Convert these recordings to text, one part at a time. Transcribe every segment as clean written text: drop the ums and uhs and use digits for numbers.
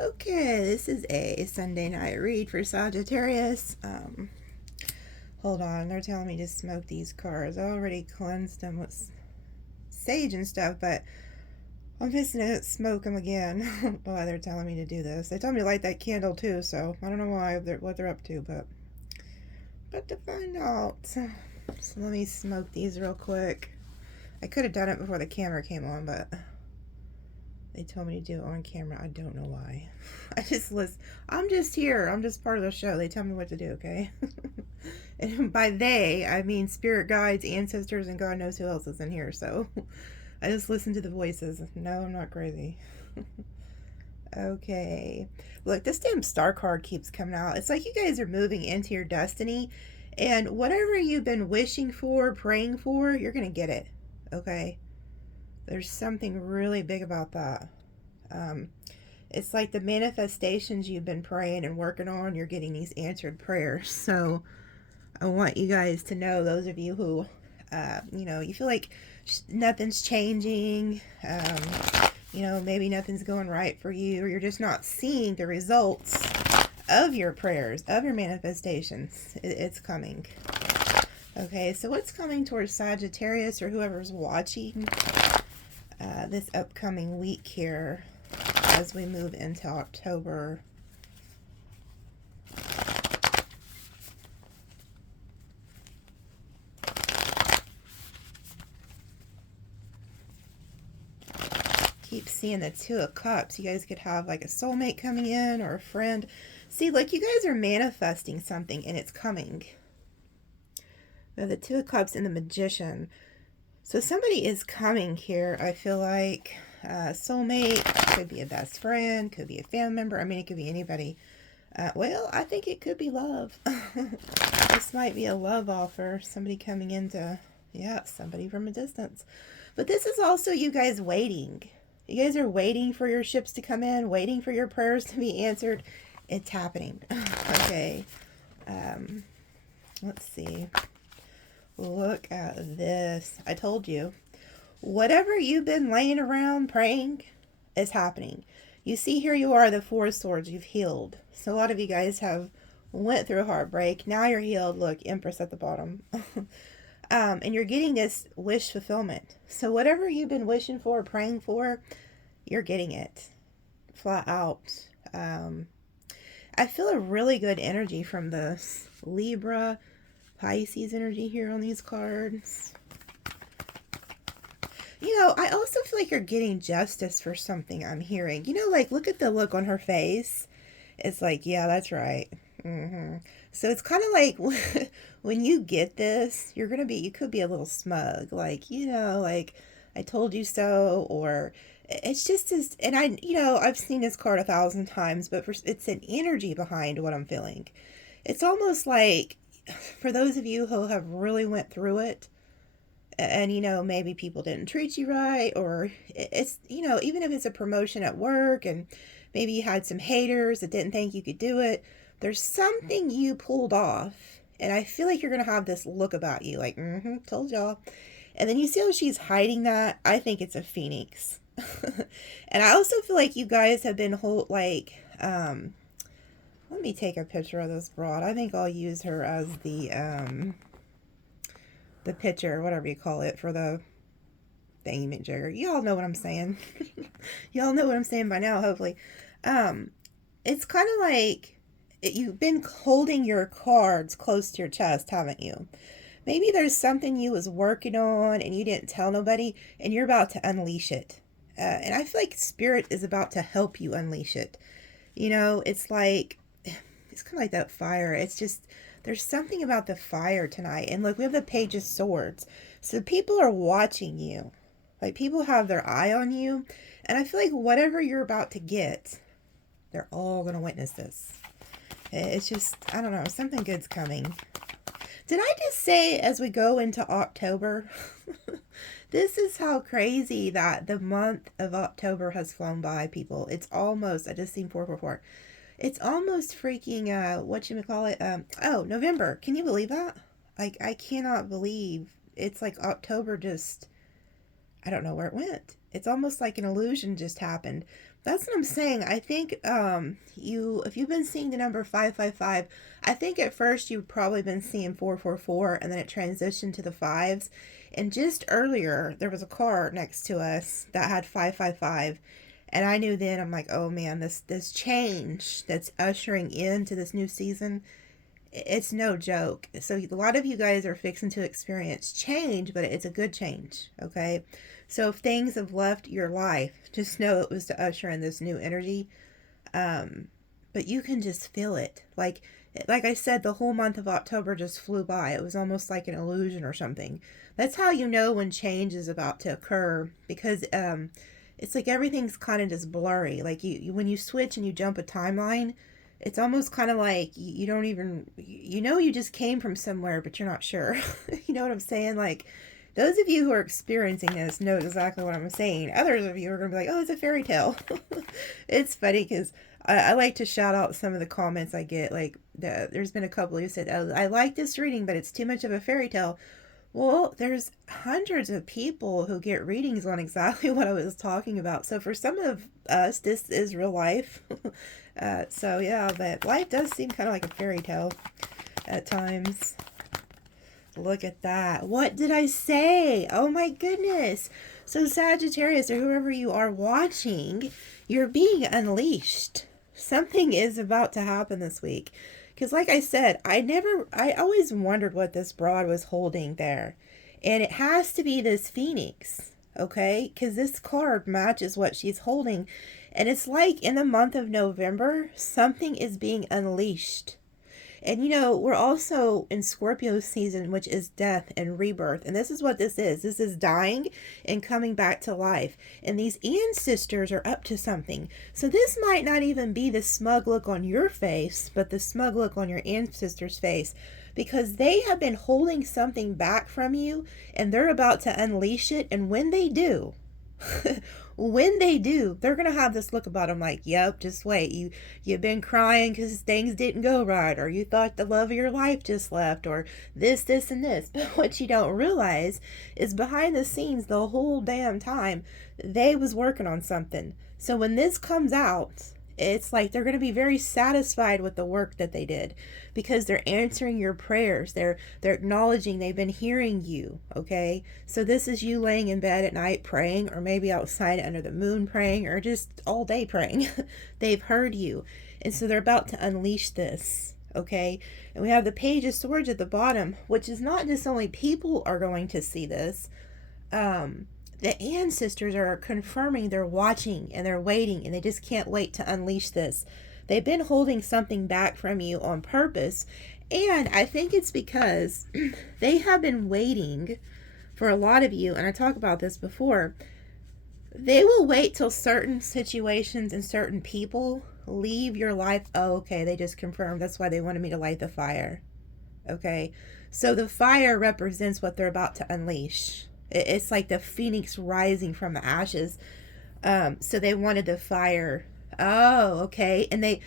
Okay, this is a Sunday night read for Sagittarius. Hold on, they're telling me to smoke these cards. I already cleansed them with sage and stuff, but I'm just gonna smoke them again. Why they're telling me to do this? They told me to light that candle too, so I don't know what they're up to, but to find out. So let me smoke these real quick. I could have done it before the camera came on, but they told me to do it on camera. I don't know why. I just listen. I'm just here. I'm just part of the show. They tell me what to do, okay? And by they, I mean spirit guides, ancestors, and God knows who else is in here. So I just listen to the voices. No, I'm not crazy. Okay. Look, this damn star card keeps coming out. It's like you guys are moving into your destiny. And whatever you've been wishing for, praying for, you're going to get it. Okay? There's something really big about that. It's like the manifestations you've been praying and working on, you're getting these answered prayers. So I want you guys to know, those of you who, you feel like nothing's changing, maybe nothing's going right for you, or you're just not seeing the results of your prayers, of your manifestations. It's coming. Okay, so what's coming towards Sagittarius or whoever's watching this upcoming week here as we move into October? Keep seeing the Two of Cups. You guys could have like a soulmate coming in or a friend. See, like you guys are manifesting something and it's coming. The Two of Cups and the Magician. So somebody is coming here, I feel like. Soulmate, could be a best friend, could be a family member. I mean, it could be anybody. Well, I think it could be love. This might be a love offer. Somebody coming into, somebody from a distance. But this is also you guys waiting. You guys are waiting for your ships to come in, waiting for your prayers to be answered. It's happening. Okay. Let's see. Look at this. I told you. Whatever you've been laying around praying is happening. You see, here you are, the Four of Swords. You've healed. So a lot of you guys have went through heartbreak. Now you're healed. Look, Empress at the bottom. And you're getting this wish fulfillment. So whatever you've been wishing for, praying for, you're getting it. Flat out. I feel a really good energy from the Libra, Pisces energy here on these cards. I also feel like you're getting justice for something I'm hearing. Like, look at the look on her face. It's like, yeah, that's right. So it's kind of like when you get this, you could be a little smug. Like, like, I told you so, or it's just as, and I've seen this card 1,000 times, but it's an energy behind what I'm feeling. It's almost like, for those of you who have really went through it, and maybe people didn't treat you right, or it's even if it's a promotion at work and maybe you had some haters that didn't think you could do it, there's something you pulled off, and I feel like you're gonna have this look about you like, told y'all. And then you see how she's hiding that. I think it's a phoenix. And I also feel like you guys have been let me take a picture of this broad. I think I'll use her as the picture, whatever you call it, for the thingy-majigger. Y'all know what I'm saying. Y'all know what I'm saying by now, hopefully. It's kind of like you've been holding your cards close to your chest, haven't you? Maybe there's something you was working on and you didn't tell nobody, and you're about to unleash it. And I feel like Spirit is about to help you unleash it. It's like, it's kind of like that fire. It's just, there's something about the fire tonight. And look, we have the Page of Swords. So people are watching you. Like, people have their eye on you. And I feel like whatever you're about to get, they're all going to witness this. It's just, I don't know, something good's coming. Did I just say as we go into October? This is how crazy that the month of October has flown by, people. It's almost, I just seen 444. It's almost freaking, November. Can you believe that? Like, I cannot believe it's like October just, I don't know where it went. It's almost like an illusion just happened. That's what I'm saying. I think if you've been seeing the number 555, I think at first you've probably been seeing 444 and then it transitioned to the fives. And just earlier there was a car next to us that had 555, and I knew then, I'm like, "Oh man, this change that's ushering into this new season, it's no joke." So a lot of you guys are fixing to experience change, but it's a good change, okay? So if things have left your life, just know it was to usher in this new energy. Um, but you can just feel it. Like I said, the whole month of October just flew by. It was almost like an illusion or something. That's how you know when change is about to occur, because it's like everything's kind of just blurry. Like you when you switch and you jump a timeline, it's almost kind of like you don't even, you know, you just came from somewhere, but you're not sure. You know what I'm saying? Like, those of you who are experiencing this know exactly what I'm saying. Others of you are going to be like, "Oh, it's a fairy tale." It's funny because I like to shout out some of the comments I get. Like, there's been a couple who said, "Oh, I like this reading, but it's too much of a fairy tale." Well, there's hundreds of people who get readings on exactly what I was talking about. So for some of us, this is real life. So yeah, but life does seem kind of like a fairy tale at times. Look at that. What did I say? Oh my goodness. So Sagittarius, or whoever you are watching, you're being unleashed. Something is about to happen this week. Because like I said, I always wondered what this broad was holding there. And it has to be this phoenix, okay? Because this card matches what she's holding. And it's like in the month of November, something is being unleashed. And you know, we're also in Scorpio season, which is death and rebirth. And this is what this is. This is dying and coming back to life. And these ancestors are up to something. So this might not even be the smug look on your face, but the smug look on your ancestors' face. Because they have been holding something back from you, and they're about to unleash it. And when they do, when they do, they're gonna have this look about them like, "Yep, just wait. You've been crying because things didn't go right, or you thought the love of your life just left, or this, and this." But what you don't realize is behind the scenes, the whole damn time, they was working on something. So when this comes out, it's like they're going to be very satisfied with the work that they did, because they're answering your prayers. They're acknowledging they've been hearing you, okay? So this is you laying in bed at night praying, or maybe outside under the moon praying, or just all day praying. They've heard you. And so they're about to unleash this, okay? And we have the Page of Swords at the bottom, which is not just only people are going to see this. The ancestors are confirming they're watching and they're waiting, and they just can't wait to unleash this. They've been holding something back from you on purpose, and I think it's because they have been waiting for a lot of you, and I talked about this before. They will wait till certain situations and certain people leave your life. Oh, okay, they just confirmed that's why they wanted me to light the fire. Okay, so the fire represents what they're about to unleash. It's like the phoenix rising from the ashes. So they wanted the fire. Oh, okay. And they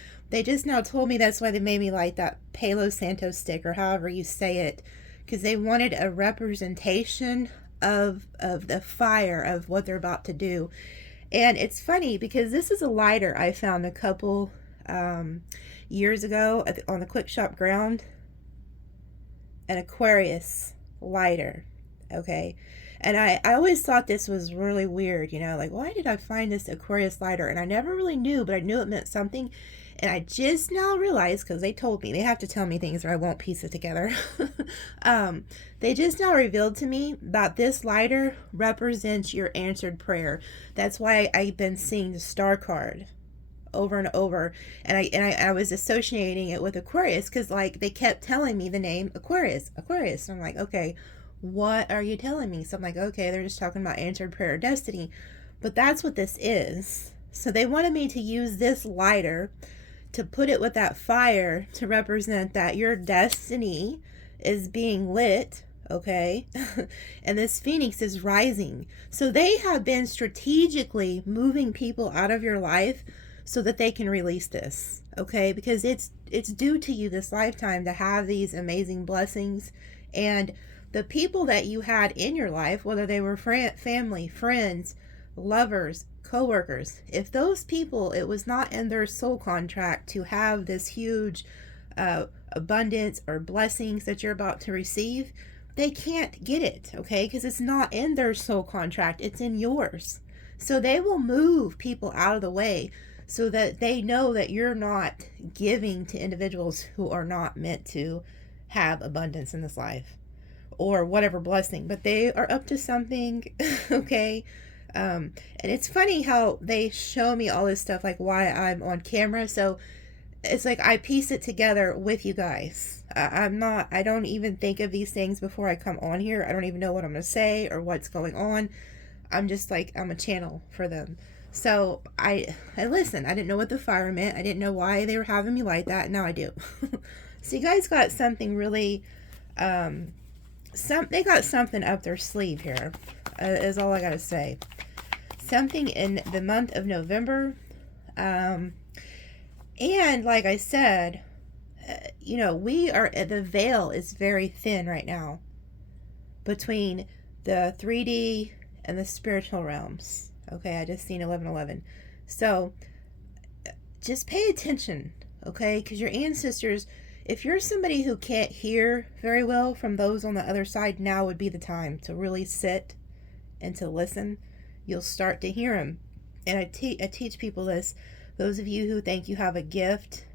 just now told me that's why they made me light that Palo Santo stick, or however you say it, because they wanted a representation of the fire of what they're about to do. And it's funny because this is a lighter I found a couple years ago on the Quick Shop ground. An Aquarius lighter, okay? And I always thought this was really weird, you know, like, why did I find this Aquarius lighter? And I never really knew, but I knew it meant something. And I just now realized, because they told me, they have to tell me things or I won't piece it together. They just now revealed to me that this lighter represents your answered prayer. That's why I've been seeing the star card over and over, and I was associating it with Aquarius, because like they kept telling me the name Aquarius. And I'm like, okay, what are you telling me? So I'm like, okay, they're just talking about answered prayer, destiny. But that's what this is. So they wanted me to use this lighter to put it with that fire to represent that your destiny is being lit, okay? And this phoenix is rising. So they have been strategically moving people out of your life so that they can release this, okay? Because it's due to you this lifetime to have these amazing blessings. And the people that you had in your life, whether they were family, friends, lovers, co-workers, if those people, it was not in their soul contract to have this huge abundance or blessings that you're about to receive, they can't get it, okay? Because it's not in their soul contract, it's in yours. So they will move people out of the way so that they know that you're not giving to individuals who are not meant to have abundance in this life or whatever blessing, but they are up to something, okay? And it's funny how they show me all this stuff, like why I'm on camera. So it's like I piece it together with you guys. I don't even think of these things before I come on here. I don't even know what I'm going to say or what's going on. I'm just like, I'm a channel for them. So I listen. I didn't know what the fire meant. I didn't know why they were having me like that. Now I do. So you guys got something really, they got something up their sleeve here, is all I got to say. Something in the month of November. And like I said, you know, the veil is very thin right now between the 3D and the spiritual realms. Okay, I just seen 1111. So just pay attention, okay? Because your ancestors, if you're somebody who can't hear very well from those on the other side, now would be the time to really sit and to listen. You'll start to hear them. And I teach people this. Those of you who think you have a gift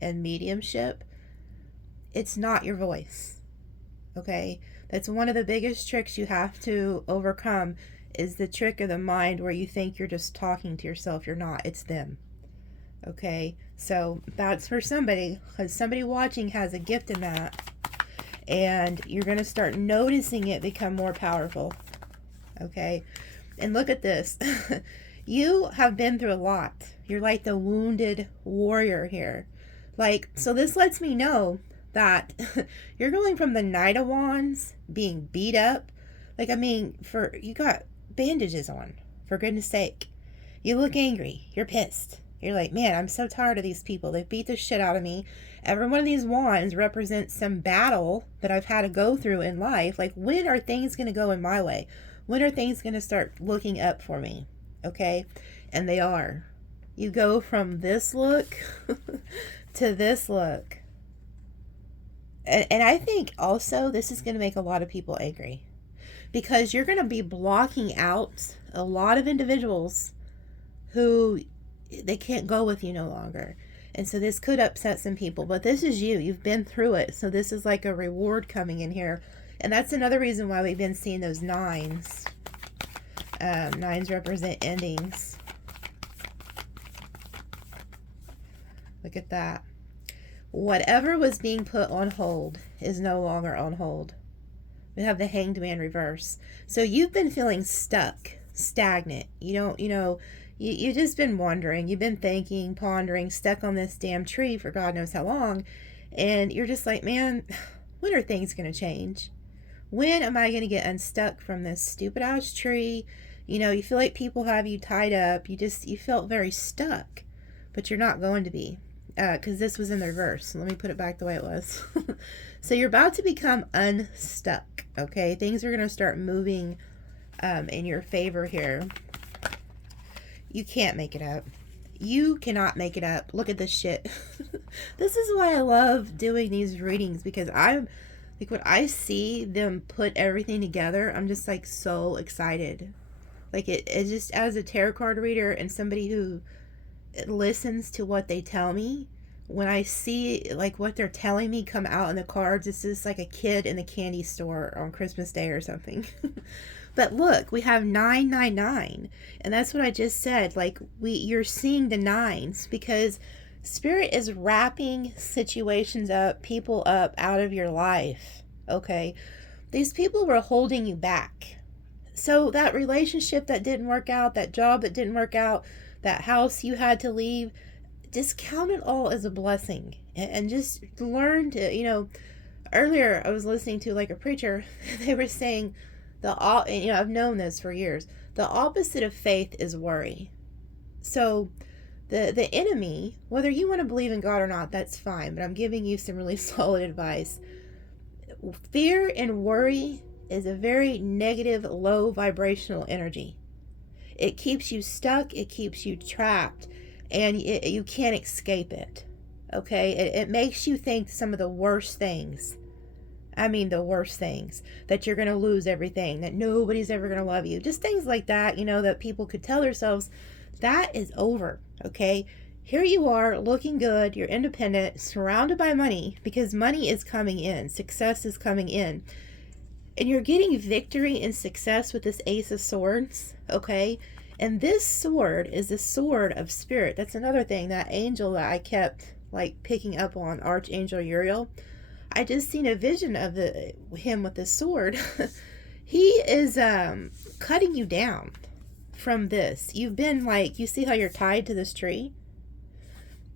and mediumship, it's not your voice, okay? That's one of the biggest tricks you have to overcome, is the trick of the mind where you think you're just talking to yourself. You're not. It's them, okay? So that's for somebody, because somebody watching has a gift in that, and you're going to start noticing it become more powerful, okay? And look at this. You have been through a lot. You're like the wounded warrior here. Like, so this lets me know that you're going from the Knight of Wands, being beat up. Like, I mean, you got bandages on, for goodness sake. You look angry. You're pissed. You're like, man, I'm so tired of these people. They've beat the shit out of me. Every one of these wands represents some battle that I've had to go through in life. Like, when are things going to go in my way? When are things going to start looking up for me? Okay? And they are. You go from this look to this look. And I think also this is going to make a lot of people angry, because you're going to be blocking out a lot of individuals who they can't go with you no longer. And so this could upset some people, but this is you. You've been through it. So this is like a reward coming in here. And that's another reason why we've been seeing those nines. Nines represent endings. Look at that. Whatever was being put on hold is no longer on hold. We have the Hanged Man reverse. So you've been feeling stuck, stagnant. You just been wondering. You've been thinking, pondering, stuck on this damn tree for God knows how long. And you're just like, man, when are things going to change? When am I going to get unstuck from this stupid ass tree? You feel like people have you tied up. You felt very stuck, but you're not going to be. Because this was in the reverse. Let me put it back the way it was. So you're about to become unstuck, okay? Things are going to start moving in your favor here. You can't make it up. You cannot make it up. Look at this shit. This is why I love doing these readings, because I'm like, when I see them put everything together, I'm just like so excited. Like it just, as a tarot card reader and somebody who listens to what they tell me, when I see like what they're telling me come out in the cards, it's just like a kid in the candy store on Christmas Day or something. But look, we have 999, and that's what I just said. Like, you're seeing the nines, because Spirit is wrapping situations up, people up out of your life. Okay, these people were holding you back. So that relationship that didn't work out, that job that didn't work out, that house you had to leave, just count it all as a blessing, and just learn to, earlier I was listening to like a preacher, they were saying I've known this for years, the opposite of faith is worry. So the enemy, whether you want to believe in God or not, that's fine, but I'm giving you some really solid advice. Fear and worry is a very negative, low vibrational energy. It keeps you stuck, it keeps you trapped, and you can't escape it. Okay? It makes you think some of the worst things. I mean, the worst things. That you're going to lose everything, that nobody's ever going to love you. Just things like that, that people could tell themselves. That is over. Okay? Here you are, looking good, you're independent, surrounded by money, because money is coming in, success is coming in. And you're getting victory and success with this Ace of Swords, okay? And this sword is the sword of spirit. That's another thing, that angel that I kept picking up on, Archangel Uriel. I just seen a vision of him with this sword. He is cutting you down from this. You've been you see how you're tied to this tree?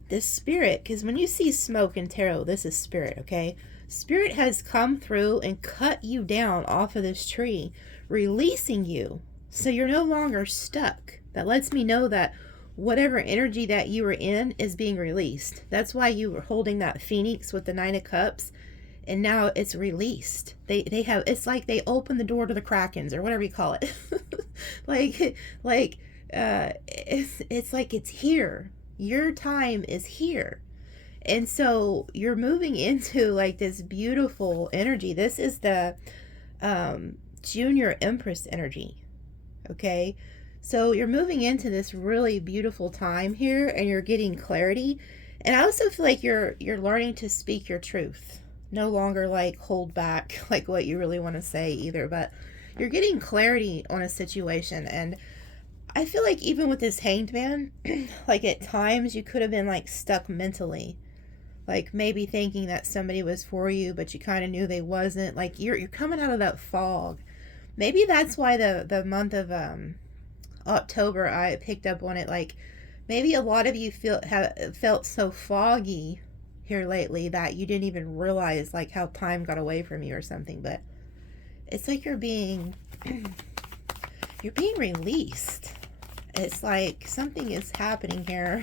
This spirit, because when you see smoke in tarot, this is spirit, okay? Spirit has come through and cut you down off of this tree, releasing you. So you're no longer stuck. That lets me know that whatever energy that you were in is being released. That's why you were holding that Phoenix with the Nine of Cups, and now it's released. They have, it's like they open the door to the Krakens, or whatever you call it. It's like it's here. Your time is here. And so you're moving into this beautiful energy. This is the Junior Empress energy. Okay? So you're moving into this really beautiful time here, and you're getting clarity. And I also feel like you're learning to speak your truth. No longer hold back what you really want to say either, but you're getting clarity on a situation. And I feel like even with this Hanged Man, at times you could have been stuck mentally. Maybe thinking that somebody was for you, but you kind of knew they wasn't. You're coming out of that fog. Maybe that's why the month of October, I picked up on it. Maybe a lot of you have felt so foggy here lately that you didn't even realize how time got away from you or something. But it's you're being released. It's something is happening here.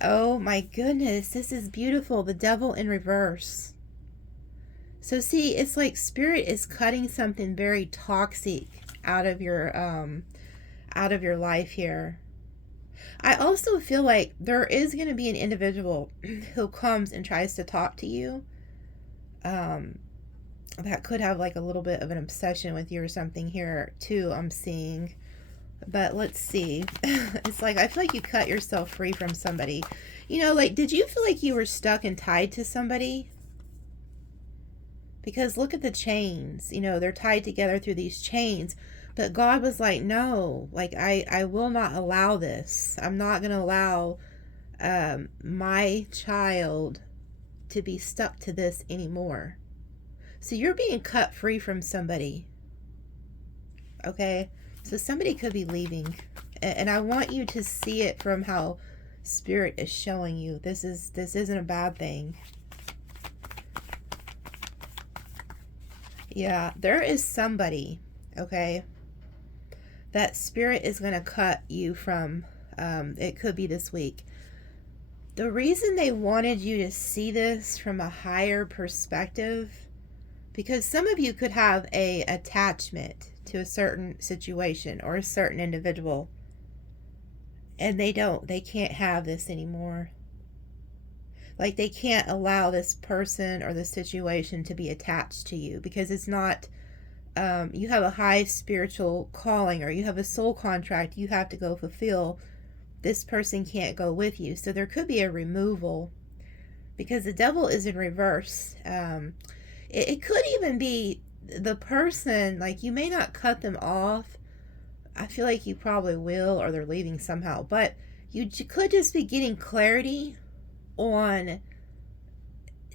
Oh my goodness, this is beautiful. The Devil in reverse. So see, it's Spirit is cutting something very toxic out of your life here. I also feel there is going to be an individual who comes and tries to talk to you. That could have a little bit of an obsession with you or something here too, I'm seeing. But let's see. It's I feel you cut yourself free from somebody. Did you feel you were stuck and tied to somebody? Because look at the chains. They're tied together through these chains. But God was no. I will not allow this. I'm not going to allow my child to be stuck to this anymore. So you're being cut free from somebody. Okay? So somebody could be leaving, and I want you to see it from how Spirit is showing you. This isn't a bad thing. Yeah, there is somebody, okay, that Spirit is going to cut you from. It could be this week. The reason they wanted you to see this from a higher perspective, because some of you could have a attachment to a certain situation or a certain individual, and they can't have this anymore. They can't allow this person or the situation to be attached to you, because it's not, you have a high spiritual calling, or you have a soul contract you have to go fulfill. This person can't go with you. So there could be a removal, because the Devil is in reverse. It could even be the person, you may not cut them off. I feel you probably will, or they're leaving somehow. But you could just be getting clarity on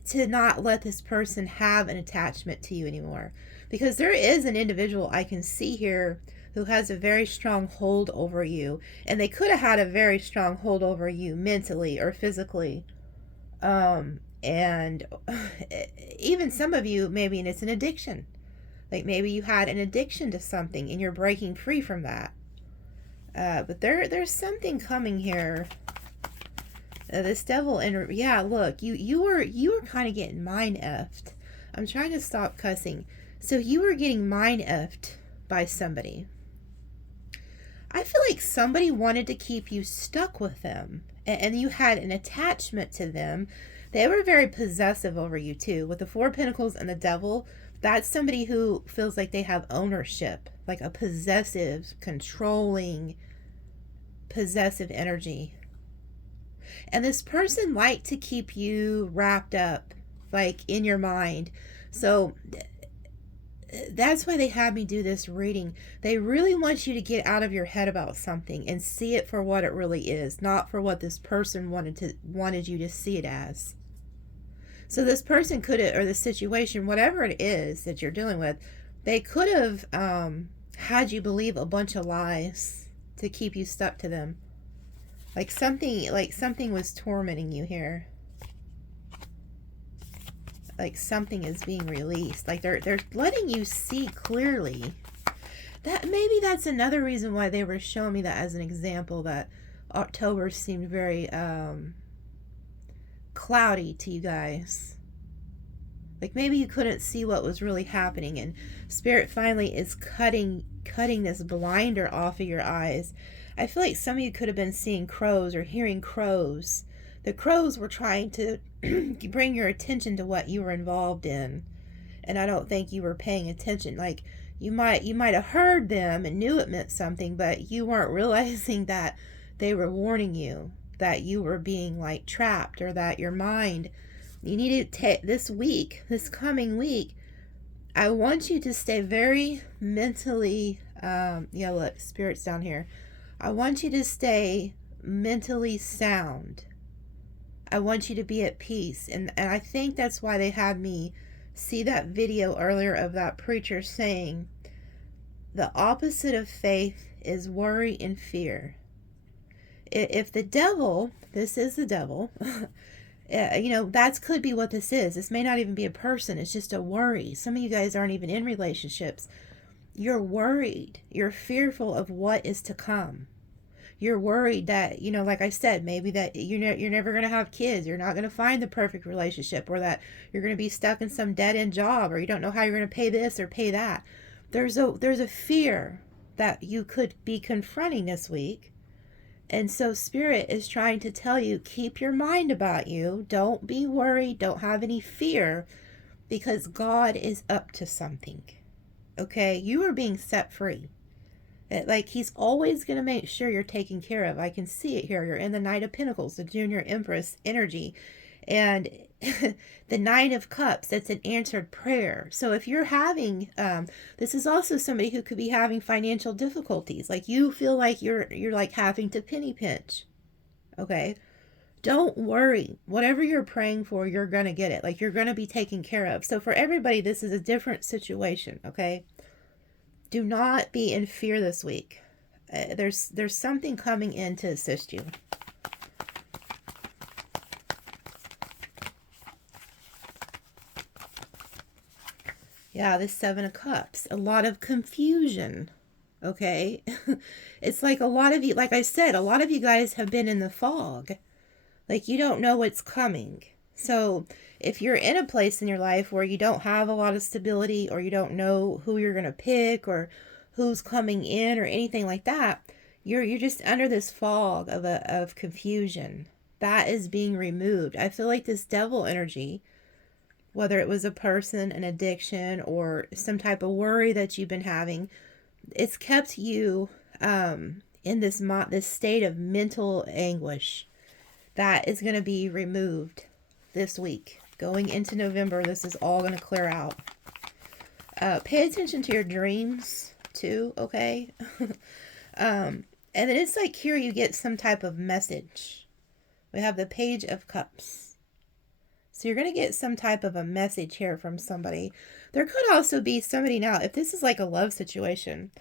to not let this person have an attachment to you anymore. Because there is an individual I can see here who has a very strong hold over you. And they could have had a very strong hold over you mentally or physically. And even some of you, maybe, and it's an addiction. Maybe you had an addiction to something and you're breaking free from that. But there's something coming here. This Devil, and yeah, look, you were kind of getting mind effed. I'm trying to stop cussing. So you were getting mind effed by somebody. I feel like somebody wanted to keep you stuck with them, and you had an attachment to them. They were very possessive over you too. With the Four of Pentacles and the Devil, that's somebody who feels like they have ownership, like a possessive, controlling, possessive energy. And this person liked to keep you wrapped up, like in your mind. So that's why they had me do this reading. They really want you to get out of your head about something and see it for what it really is, not for what this person wanted you to see it as. So this person could have, or the situation, whatever it is that you're dealing with, they could have had you believe a bunch of lies to keep you stuck to them. Like something was tormenting you here. Like something is being released. Like they're letting you see clearly. That maybe that's another reason why they were showing me that as an example, that October seemed very cloudy to you guys. Like maybe you couldn't see what was really happening, and Spirit finally is cutting this blinder off of your eyes. I feel like some of you could have been seeing crows or hearing crows. The crows were trying to bring your attention to what you were involved in, and I don't think you were paying attention. Like you might have heard them and knew it meant something, but you weren't realizing that they were warning you that you were being like trapped, or that your mind, you needed to this coming week, I want you to stay very mentally yeah, look, Spirit's down here. I want you to stay mentally sound. I want you to be at peace. And I think that's why they had me see that video earlier of that preacher saying the opposite of faith is worry and fear. If the devil, this is the devil, you know, that could be what this is. This may not even be a person. It's just a worry. Some of you guys aren't even in relationships. You're worried. You're fearful of what is to come. You're worried that, you know, like I said, maybe that you're never going to have kids. You're not going to find the perfect relationship, or that you're going to be stuck in some dead-end job, or you don't know how you're going to pay this or pay that. There's a fear that you could be confronting this week. And so Spirit is trying to tell you, keep your mind about you. Don't be worried. Don't have any fear, because God is up to something. Okay, you are being set free. Like he's always going to make sure you're taken care of. I can see it here. You're in the Knight of Pentacles, the Junior Empress energy. And the Nine of Cups, that's an answered prayer. So if you're having, this is also somebody who could be having financial difficulties. Like you feel like you're like having to penny pinch. Okay. Don't worry. Whatever you're praying for, you're going to get it. Like you're going to be taken care of. So for everybody, this is a different situation. Okay. Do not be in fear this week. There's something coming in to assist you. Yeah, this Seven of Cups. A lot of confusion. Okay? It's like a lot of you, like I said, a lot of you guys have been in the fog. Like you don't know what's coming. So if you're in a place in your life where you don't have a lot of stability, or you don't know who you're going to pick, or who's coming in, or anything like that, you're just under this fog of confusion. That is being removed. I feel like this devil energy, whether it was a person, an addiction, or some type of worry that you've been having, it's kept you in this state of mental anguish. That is going to be removed this week. Going into November, this is all going to clear out. Pay attention to your dreams too, okay? And then it's like here you get some type of message. We have the Page of Cups. So you're going to get some type of a message here from somebody. There could also be somebody now, if this is like a love situation,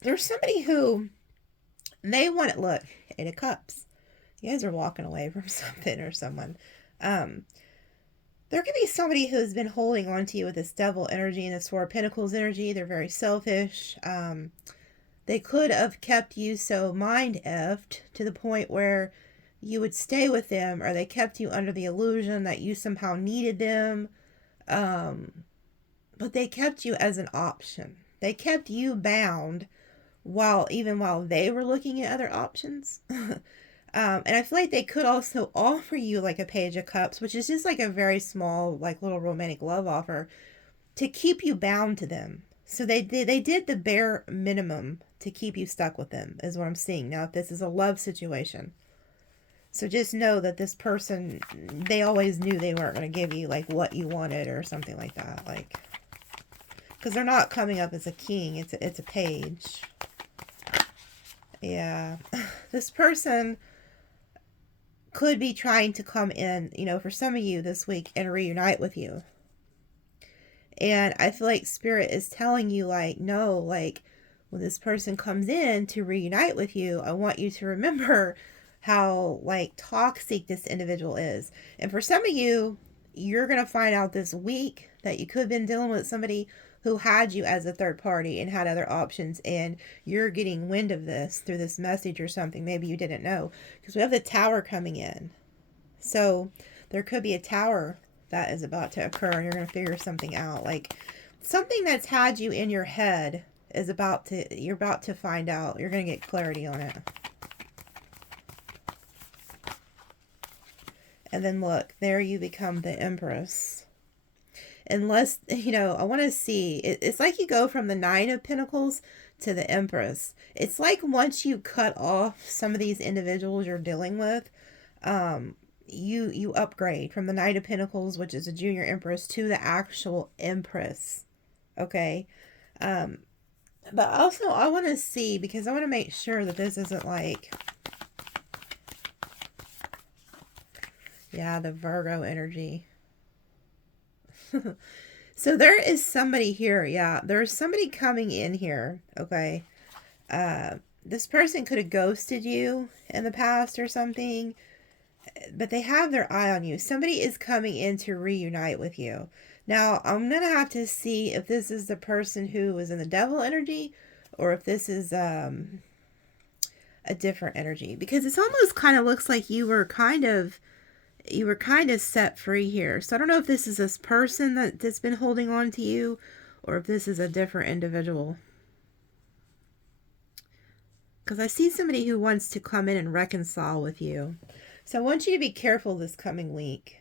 there's somebody who they want it. Look, Eight of Cups. You guys are walking away from something or someone. There could be somebody who's been holding on to you with this devil energy and this Four of Pentacles energy. They're very selfish. They could have kept you so mind-effed to the point where you would stay with them, or they kept you under the illusion that you somehow needed them. But they kept you as an option. They kept you bound even while they were looking at other options. And I feel like they could also offer you like a Page of Cups, which is just like a very small, like little romantic love offer to keep you bound to them. So they did the bare minimum to keep you stuck with them, is what I'm seeing. Now, if this is a love situation, so just know that this person, they always knew they weren't going to give you like what you wanted or something like that. Like, because they're not coming up as a king, it's a page. Yeah. This person could be trying to come in, for some of you this week and reunite with you. And I feel like Spirit is telling you, like, no, like, when this person comes in to reunite with you, I want you to remember how, like, toxic this individual is. And for some of you, you're going to find out this week that you could have been dealing with somebody who had you as a third party and had other options, and you're getting wind of this through this message or something. Maybe you didn't know, because we have the Tower coming in. So there could be a Tower that is about to occur, and you're going to figure something out. Like, something that's had you in your head is you're about to find out. You're going to get clarity on it. And then look, there you become the Empress. Unless, I want to see, it's like you go from the Nine of Pentacles to the Empress. It's like once you cut off some of these individuals you're dealing with, you upgrade from the Knight of Pentacles, which is a junior Empress, to the actual Empress. Okay? But also I want to see, because I want to make sure that this isn't like, yeah, the Virgo energy. So there is somebody here. Yeah, there's somebody coming in here. Okay. This person could have ghosted you in the past or something, but they have their eye on you. Somebody is coming in to reunite with you. Now, I'm going to have to see if this is the person who was in the devil energy, or if this is a different energy, because it's almost kind of looks like you were kind of set free here. So I don't know if this is this person that's been holding on to you, or if this is a different individual. Because I see somebody who wants to come in and reconcile with you. So I want you to be careful this coming week.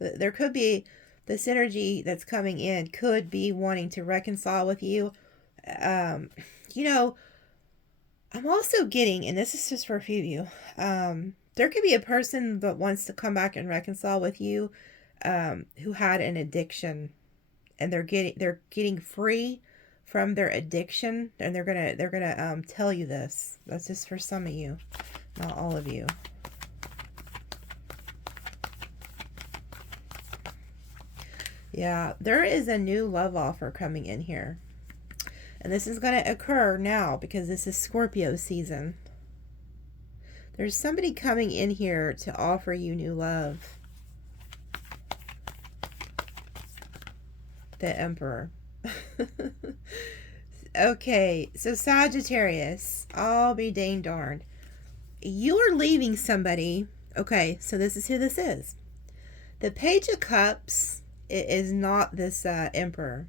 There could be this energy that's coming in could be wanting to reconcile with you. I'm also getting, and this is just for a few of you, there could be a person that wants to come back and reconcile with you, who had an addiction, and they're getting free from their addiction, and they're gonna tell you this. That's just for some of you, not all of you. Yeah, there is a new love offer coming in here. And this is going to occur now because this is Scorpio season. There's somebody coming in here to offer you new love. The Emperor. Okay, so Sagittarius, I'll be dang darned. You are leaving somebody. Okay, so this is who this is. The Page of Cups is not this Emperor.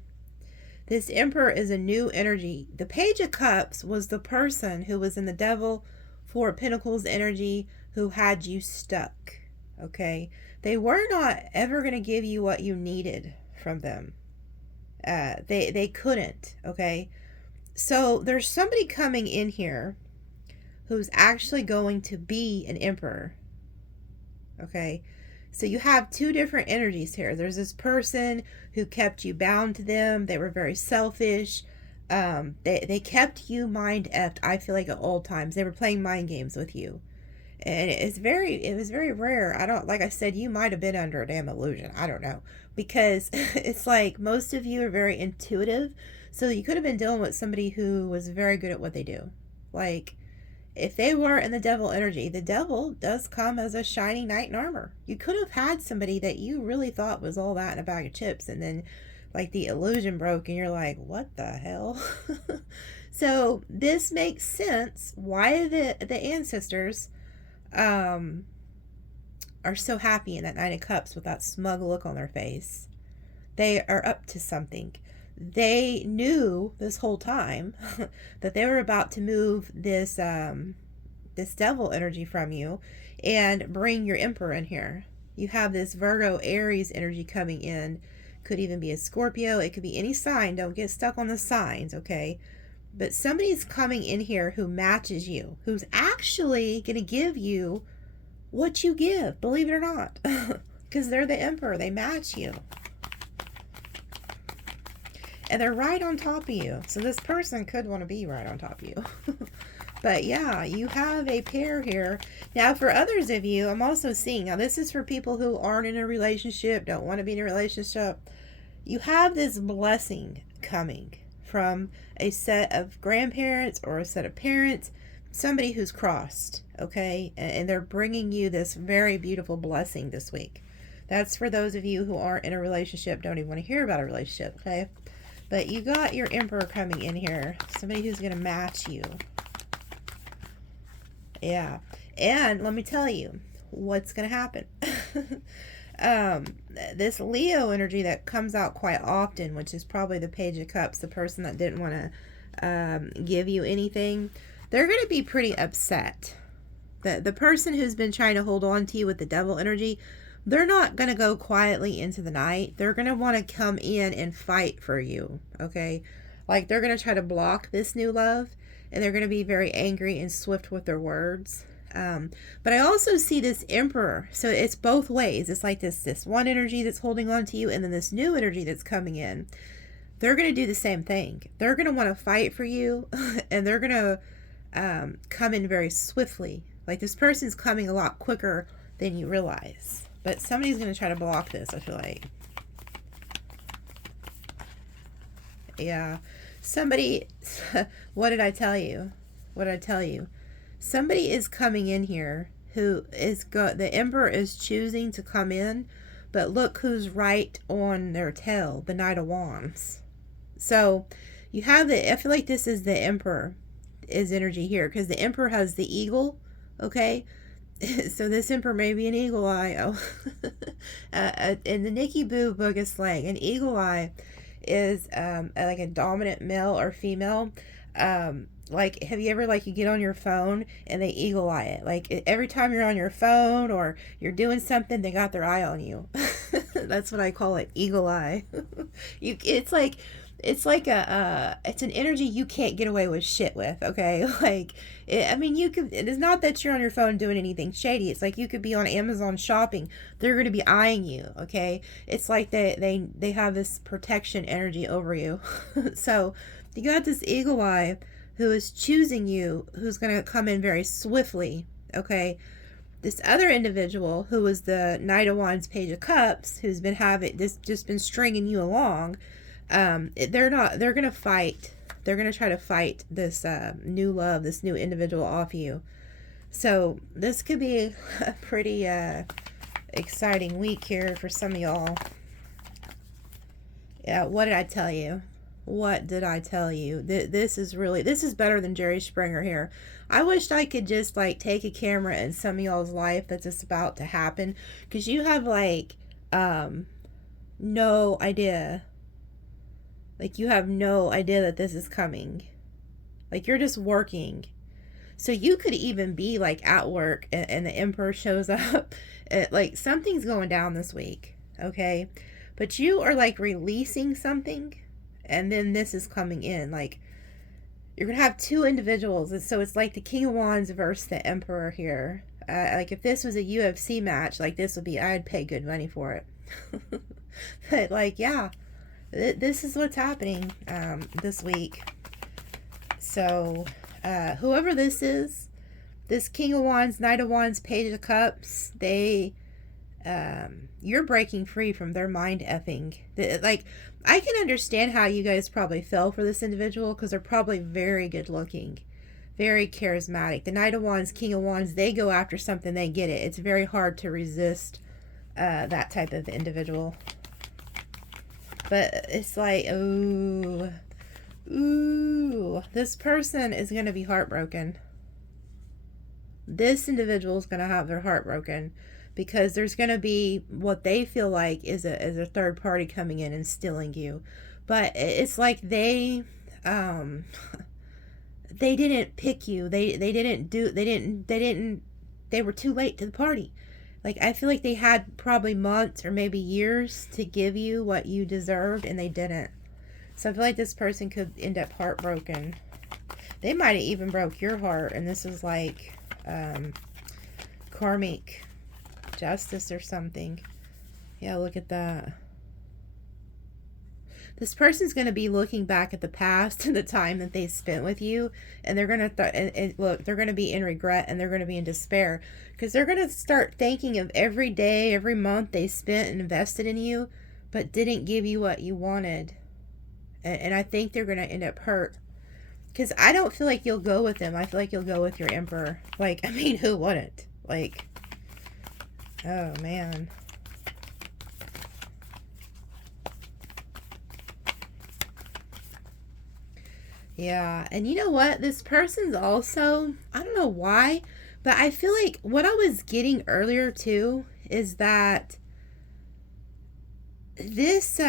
This Emperor is a new energy. The Page of Cups was the person who was in the Devil, Four of Pentacles energy, who had you stuck. Okay? They were not ever going to give you what you needed from them. They couldn't. Okay? So there's somebody coming in here who's actually going to be an Emperor. Okay? So you have two different energies here. There's this person who kept you bound to them. They were very selfish. They kept you mind-effed, I feel like, at all times. They were playing mind games with you. And it was very rare. Like I said, you might have been under a damn illusion. I don't know. Because it's like most of you are very intuitive. So you could have been dealing with somebody who was very good at what they do. Like, if they were in the devil energy, the devil does come as a shining knight in armor. You could have had somebody that you really thought was all that in a bag of chips, and then like the illusion broke and you're like, what the hell? So this makes sense why the ancestors are so happy in that Nine of Cups with that smug look on their face. They are up to something. they knew this whole time that they were about to move this this devil energy from you and bring your Emperor in here. You have this Virgo Aries energy coming in. Could even be a Scorpio. It could be any sign. Don't get stuck on the signs, okay? But somebody's coming in here who matches you, who's actually going to give you what you give, believe it or not. Because they're the Emperor. They match you. And they're right on top of you. So this person could want to be right on top of you. But yeah, you have a pair here. Now for others of you, I'm also seeing, now this is for people who aren't in a relationship, don't want to be in a relationship. You have this blessing coming from a set of grandparents or a set of parents, somebody who's crossed, okay? And they're bringing you this very beautiful blessing this week. That's for those of you who aren't in a relationship, don't even want to hear about a relationship, okay? But you got your Emperor coming in here, somebody who's going to match you. Yeah. And let me tell you what's going to happen. This Leo energy that comes out quite often, which is probably the Page of Cups, the person that didn't want to give you anything, they're going to be pretty upset. The person who's been trying to hold on to you with the devil energy, they're not going to go quietly into the night. They're going to want to come in and fight for you, okay? Like, they're going to try to block this new love. And they're going to be very angry and swift with their words. But I also see this Emperor. So it's both ways. It's like this one energy that's holding on to you, and then this new energy that's coming in. They're going to do the same thing. They're going to want to fight for you. And they're going to come in very swiftly. Like, this person's coming a lot quicker than you realize. But somebody's going to try to block this, I feel like. Yeah. Somebody, what did I tell you? What did I tell you? Somebody is coming in here who is the Emperor is choosing to come in, but look who's right on their tail, the Knight of Wands. So you have I feel like this is the Emperor is energy here, because the Emperor has the eagle, okay? So this Emperor may be an eagle eye. Oh. In the Nikki Boo book of slang, an eagle eye is like a dominant male or female. Like, have you ever, like, you get on your phone and they eagle eye it? Like, every time you're on your phone or you're doing something, they got their eye on you. That's what I call it, eagle eye. It's like it's an energy you can't get away with shit with, okay? Like, I mean, it is not that you're on your phone doing anything shady. It's like you could be on Amazon shopping. They're going to be eyeing you, okay? It's like they have this protection energy over you. So you got this eagle eye who is choosing you, who's going to come in very swiftly, okay? This other individual who was the Knight of Wands, Page of Cups, who's been just been stringing you along, they're going to fight. They're going to try to fight this new love, this new individual off you. So this could be a pretty exciting week here for some of y'all. Yeah, what did I tell you? What did I tell you? This is better than Jerry Springer here. I wished I could just, like, take a camera in some of y'all's life that's just about to happen, because you have, like, no idea. Like, you have no idea that this is coming. Like, you're just working. So you could even be, like, at work and the Emperor shows up. Like, something's going down this week, okay? But you are, like, releasing something, and then this is coming in. Like, you're going to have two individuals. And so it's like the King of Wands versus the Emperor here. Like, if this was a UFC match, like, this would be, I'd pay good money for it. But, like, yeah. This is what's happening this week. So, whoever this is, this King of Wands, Knight of Wands, Page of Cups, you're breaking free from their mind effing. Like, I can understand how you guys probably fell for this individual, because they're probably very good looking, very charismatic. The Knight of Wands, King of Wands, they go after something, they get it. It's very hard to resist that type of individual. But it's like, ooh, this person is going to be heartbroken. This individual is going to have their heart broken, because there's going to be what they feel like is a third party coming in and stealing you. But it's like um, they didn't pick you. They were too late to the party. Like, I feel like they had probably months or maybe years to give you what you deserved, and they didn't. So I feel like this person could end up heartbroken. They might have even broke your heart, and this is like karmic justice or something. Yeah, look at that. This person's going to be looking back at the past and the time that they spent with you, and they're going to look, they're going to be in regret, and they're going to be in despair, because they're going to start thinking of every day, every month they spent and invested in you, but didn't give you what you wanted. And I think they're going to end up hurt, because I don't feel like you'll go with them. I feel like you'll go with your emperor. Like, I mean, who wouldn't? Like, oh man. Yeah, and you know what? This person's also, I don't know why, but I feel like what I was getting earlier too is that this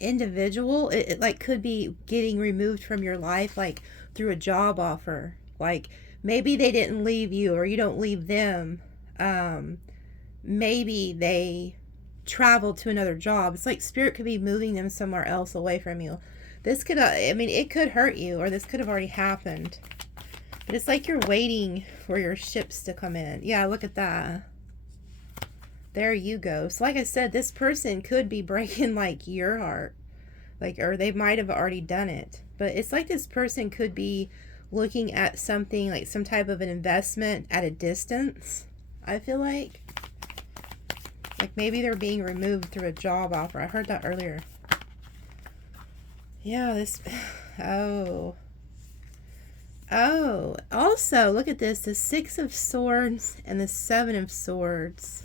individual, it like could be getting removed from your life, like through a job offer. Like maybe they didn't leave you, or you don't leave them. Maybe they traveled to another job. It's like spirit could be moving them somewhere else away from you. This could, I mean, it could hurt you, or this could have already happened. But it's like you're waiting for your ships to come in. Yeah, look at that. There you go. So like I said, this person could be breaking like your heart. Like, or they might have already done it. But it's like this person could be looking at something, like some type of an investment at a distance, I feel like. Like maybe they're being removed through a job offer. I heard that earlier. Yeah, this, oh, also, look at this, the 6 of Swords and the 7 of Swords.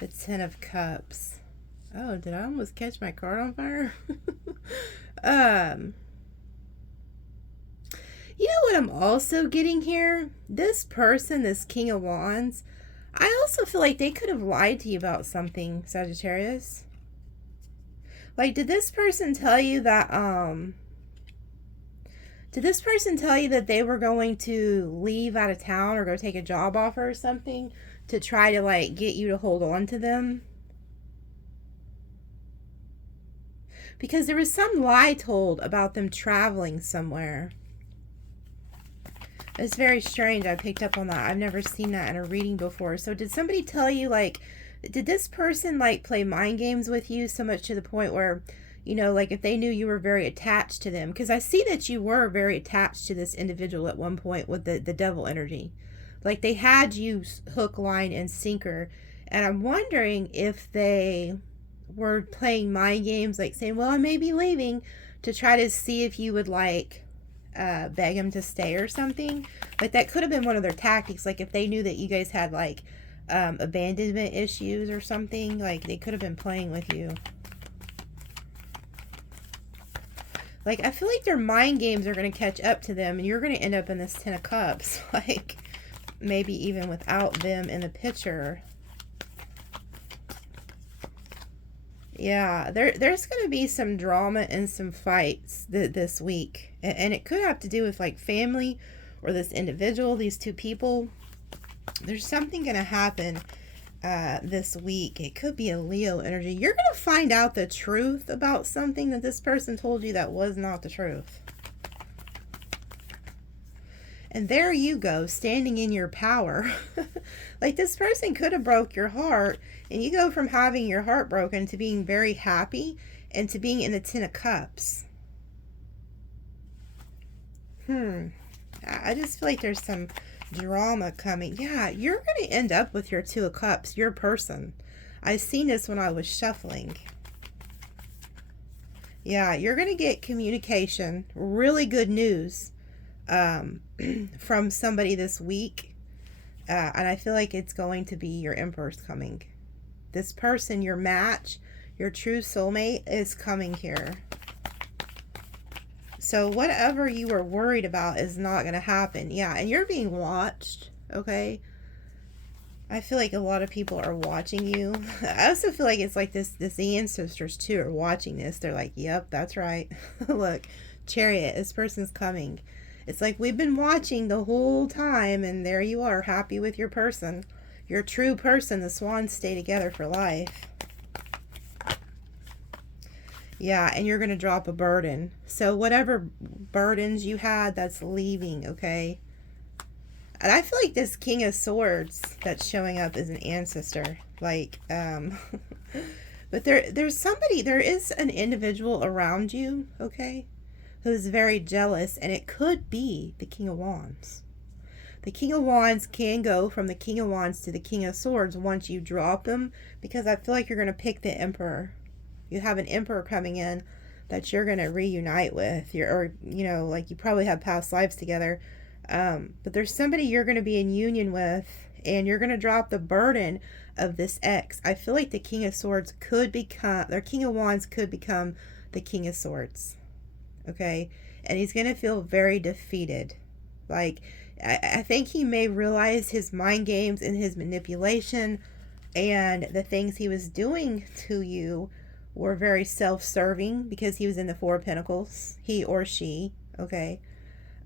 The 10 of Cups. Oh, did I almost catch my card on fire? You know what I'm also getting here? This person, this King of Wands, I also feel like they could have lied to you about something, Sagittarius. Like, did this person tell you that, they were going to leave out of town or go take a job offer or something to try to, like, get you to hold on to them? Because there was some lie told about them traveling somewhere. It's very strange. I picked up on that. I've never seen that in a reading before. So did somebody tell you, like, did this person, like, play mind games with you so much to the point where, you know, like, if they knew you were very attached to them? Because I see that you were very attached to this individual at one point with the devil energy. Like, they had you hook, line, and sinker. And I'm wondering if they were playing mind games, like saying, well, I may be leaving, to try to see if you would, like, beg him to stay or something. Like, that could have been one of their tactics. Like, if they knew that you guys had, like, abandonment issues or something, like, they could have been playing with you. Like, I feel like their mind games are going to catch up to them, and you're going to end up in this 10 of Cups. Like, maybe even without them in the picture. Yeah, there's going to be some drama and some fights this week. And it could have to do with, like, family or this individual, these two people. There's something going to happen this week. It could be a Leo energy. You're going to find out the truth about something that this person told you that was not the truth. And there you go, standing in your power. Like, this person could have broke your heart, and you go from having your heart broken to being very happy and to being in the 10 of Cups. I just feel like there's some drama coming. Yeah, you're going to end up with your 2 of Cups, your person. I seen this when I was shuffling. Yeah, you're going to get communication, really good news from somebody this week. And I feel like it's going to be your Emperor's coming. This person, your match, your true soulmate, is coming here. So whatever you were worried about is not going to happen. Yeah, and you're being watched, okay? I feel like a lot of people are watching you. I also feel like it's like this the ancestors too are watching this. They're like, yep, that's right. Look, Chariot, this person's coming. It's like we've been watching the whole time, and there you are, happy with your person. Your true person. The swans stay together for life. Yeah, and you're going to drop a burden. So whatever burdens you had, that's leaving, okay? And I feel like this King of Swords that's showing up is an ancestor. Like, but there's somebody, there is an individual around you, okay, who's very jealous, and it could be the King of Wands. The King of Wands can go from the King of Wands to the King of Swords once you drop them, because I feel like you're going to pick the Emperor. You have an Emperor coming in that you're going to reunite with. Or, you know, like you probably have past lives together. But there's somebody you're going to be in union with, and you're going to drop the burden of this ex. I feel like the King of Swords could become, or King of Wands could become the King of Swords. Okay? And he's going to feel very defeated. Like, I think he may realize his mind games and his manipulation and the things he was doing to you were very self-serving, because he was in the Four of Pentacles, he or she, okay?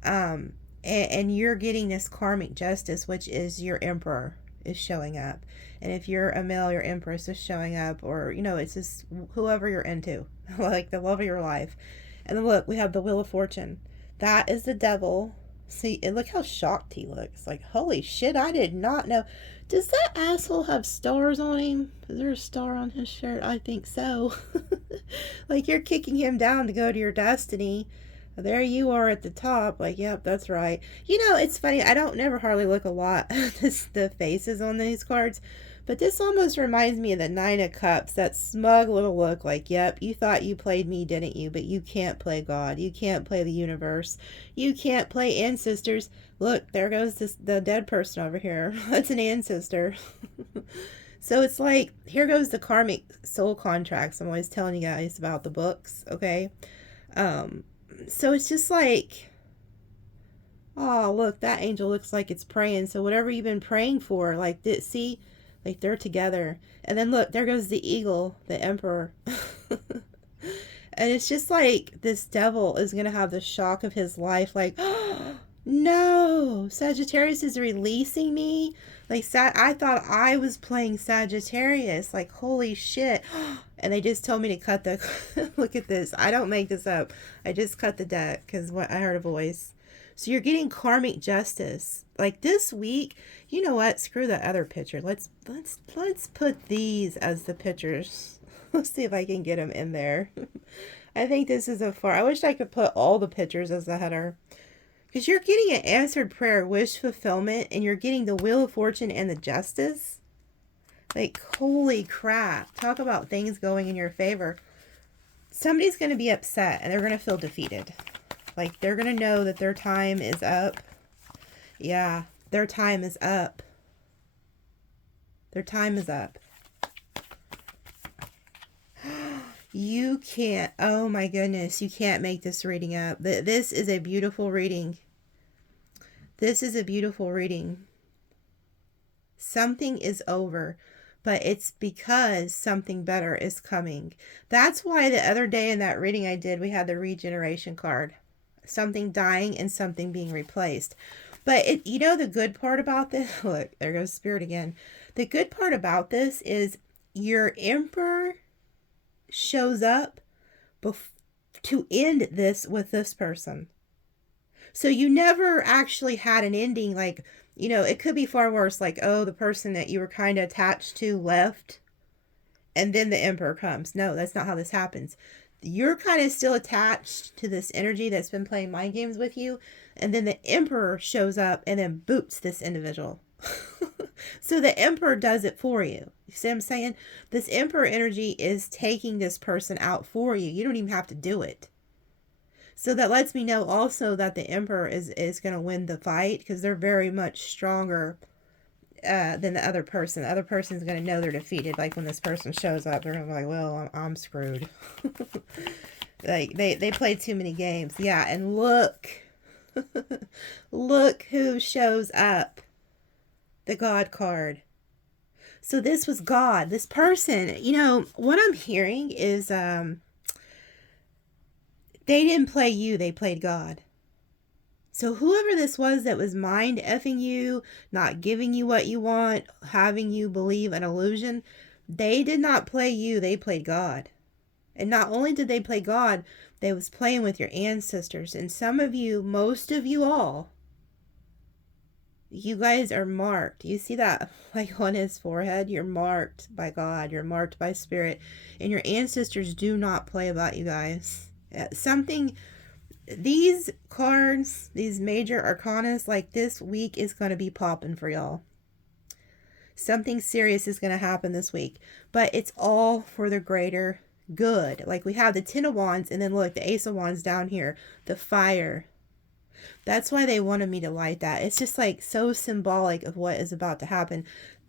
And you're getting this karmic justice, which is your Emperor is showing up. And if you're a male, your Empress is showing up, or, you know, it's just whoever you're into, like the love of your life. And then look, we have the Wheel of Fortune. That is the devil. See, and look how shocked he looks. Like, holy shit, I did not know. Does that asshole have stars on him? Is there a star on his shirt? I think so. Like, you're kicking him down to go to your destiny. There you are at the top. Like, yep, that's right. You know, it's funny. I don't never hardly look a lot at the faces on these cards. But this almost reminds me of the Nine of Cups. That smug little look like, yep, you thought you played me, didn't you? But you can't play God. You can't play the universe. You can't play ancestors. Look, there goes the dead person over here. That's an ancestor. So it's like, here goes the karmic soul contracts. I'm always telling you guys about the books, okay? So it's just like, oh, look, that angel looks like it's praying. So whatever you've been praying for, like, see, like they're together. And then look, there goes the eagle, the Emperor. And it's just like this devil is going to have the shock of his life. Like, oh, no, Sagittarius is releasing me. Like, I thought I was playing Sagittarius. Like, holy shit. And they just told me to cut the, look at this. I don't make this up. I just cut the deck because I heard a voice. So you're getting karmic justice. Like this week, you know what? Screw the other picture. Let's put these as the pictures. Let's see if I can get them in there. I think this is I wish I could put all the pictures as the header. Because you're getting an answered prayer, wish fulfillment, and you're getting the Wheel of Fortune and the Justice. Like, holy crap. Talk about things going in your favor. Somebody's going to be upset, and they're going to feel defeated. Like, they're going to know that their time is up. Yeah, their time is up. Their time is up. You can't, oh my goodness, you can't make this reading up. This is a beautiful reading. This is a beautiful reading. Something is over, but it's because something better is coming. That's why the other day in that reading I did, we had the regeneration card. Something dying and something being replaced. But you know the good part about this? Look, there goes Spirit again. The good part about this is your Emperor shows up to end this with this person. So you never actually had an ending. Like, you know, it could be far worse. Like, oh, the person that you were kind of attached to left, and then the Emperor comes. No, that's not how this happens. You're kind of still attached to this energy that's been playing mind games with you, and then the Emperor shows up and then boots this individual. So the Emperor does it for you. You see what I'm saying? This Emperor energy is taking this person out for you. You don't even have to do it. So that lets me know also that the Emperor is going to win the fight, because they're very much stronger than the other person. The other person's going to know they're defeated. Like when this person shows up, they're going to be like, well, I'm screwed. Like they played too many games. Yeah, and look. Look who shows up. The God card. So this was God. This person, you know, what I'm hearing is they didn't play you, they played God. So whoever this was that was mind effing you, not giving you what you want, having you believe an illusion, they did not play you, they played God. And not only did they play God, they was playing with your ancestors. And some of you, most of you all, you guys are marked. You see that like on his forehead? You're marked by God. You're marked by spirit. And your ancestors do not play about you guys. Something, these cards, these major arcanas, like this week is going to be popping for y'all. Something serious is going to happen this week. But it's all for the greater good. Like we have the Ten of Wands, and then look, the Ace of Wands down here. The fire. That's why they wanted me to light that. It's just like so symbolic of what is about to happen.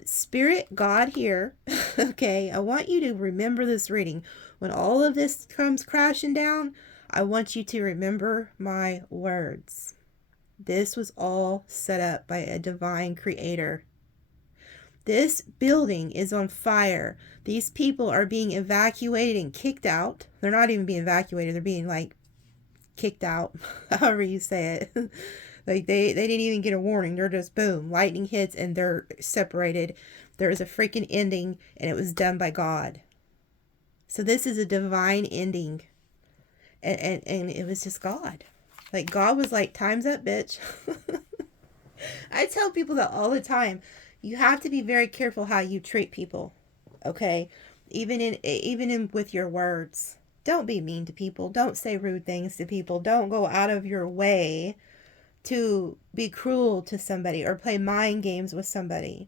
Spirit, God here, okay, I want you to remember this reading. When all of this comes crashing down, I want you to remember my words. This was all set up by a divine creator. This building is on fire. These people are being evacuated and kicked out. They're not even being evacuated. They're being like kicked out, however you say it. Like they didn't even get a warning. They're just boom, lightning hits and they're separated. There was a freaking ending and it was done by God. So this is a divine ending. And it was just God. Like God was like, time's up, bitch. I tell people that all the time. You have to be very careful how you treat people. Okay? Even in with your words. Don't be mean to people. Don't say rude things to people. Don't go out of your way to be cruel to somebody or play mind games with somebody.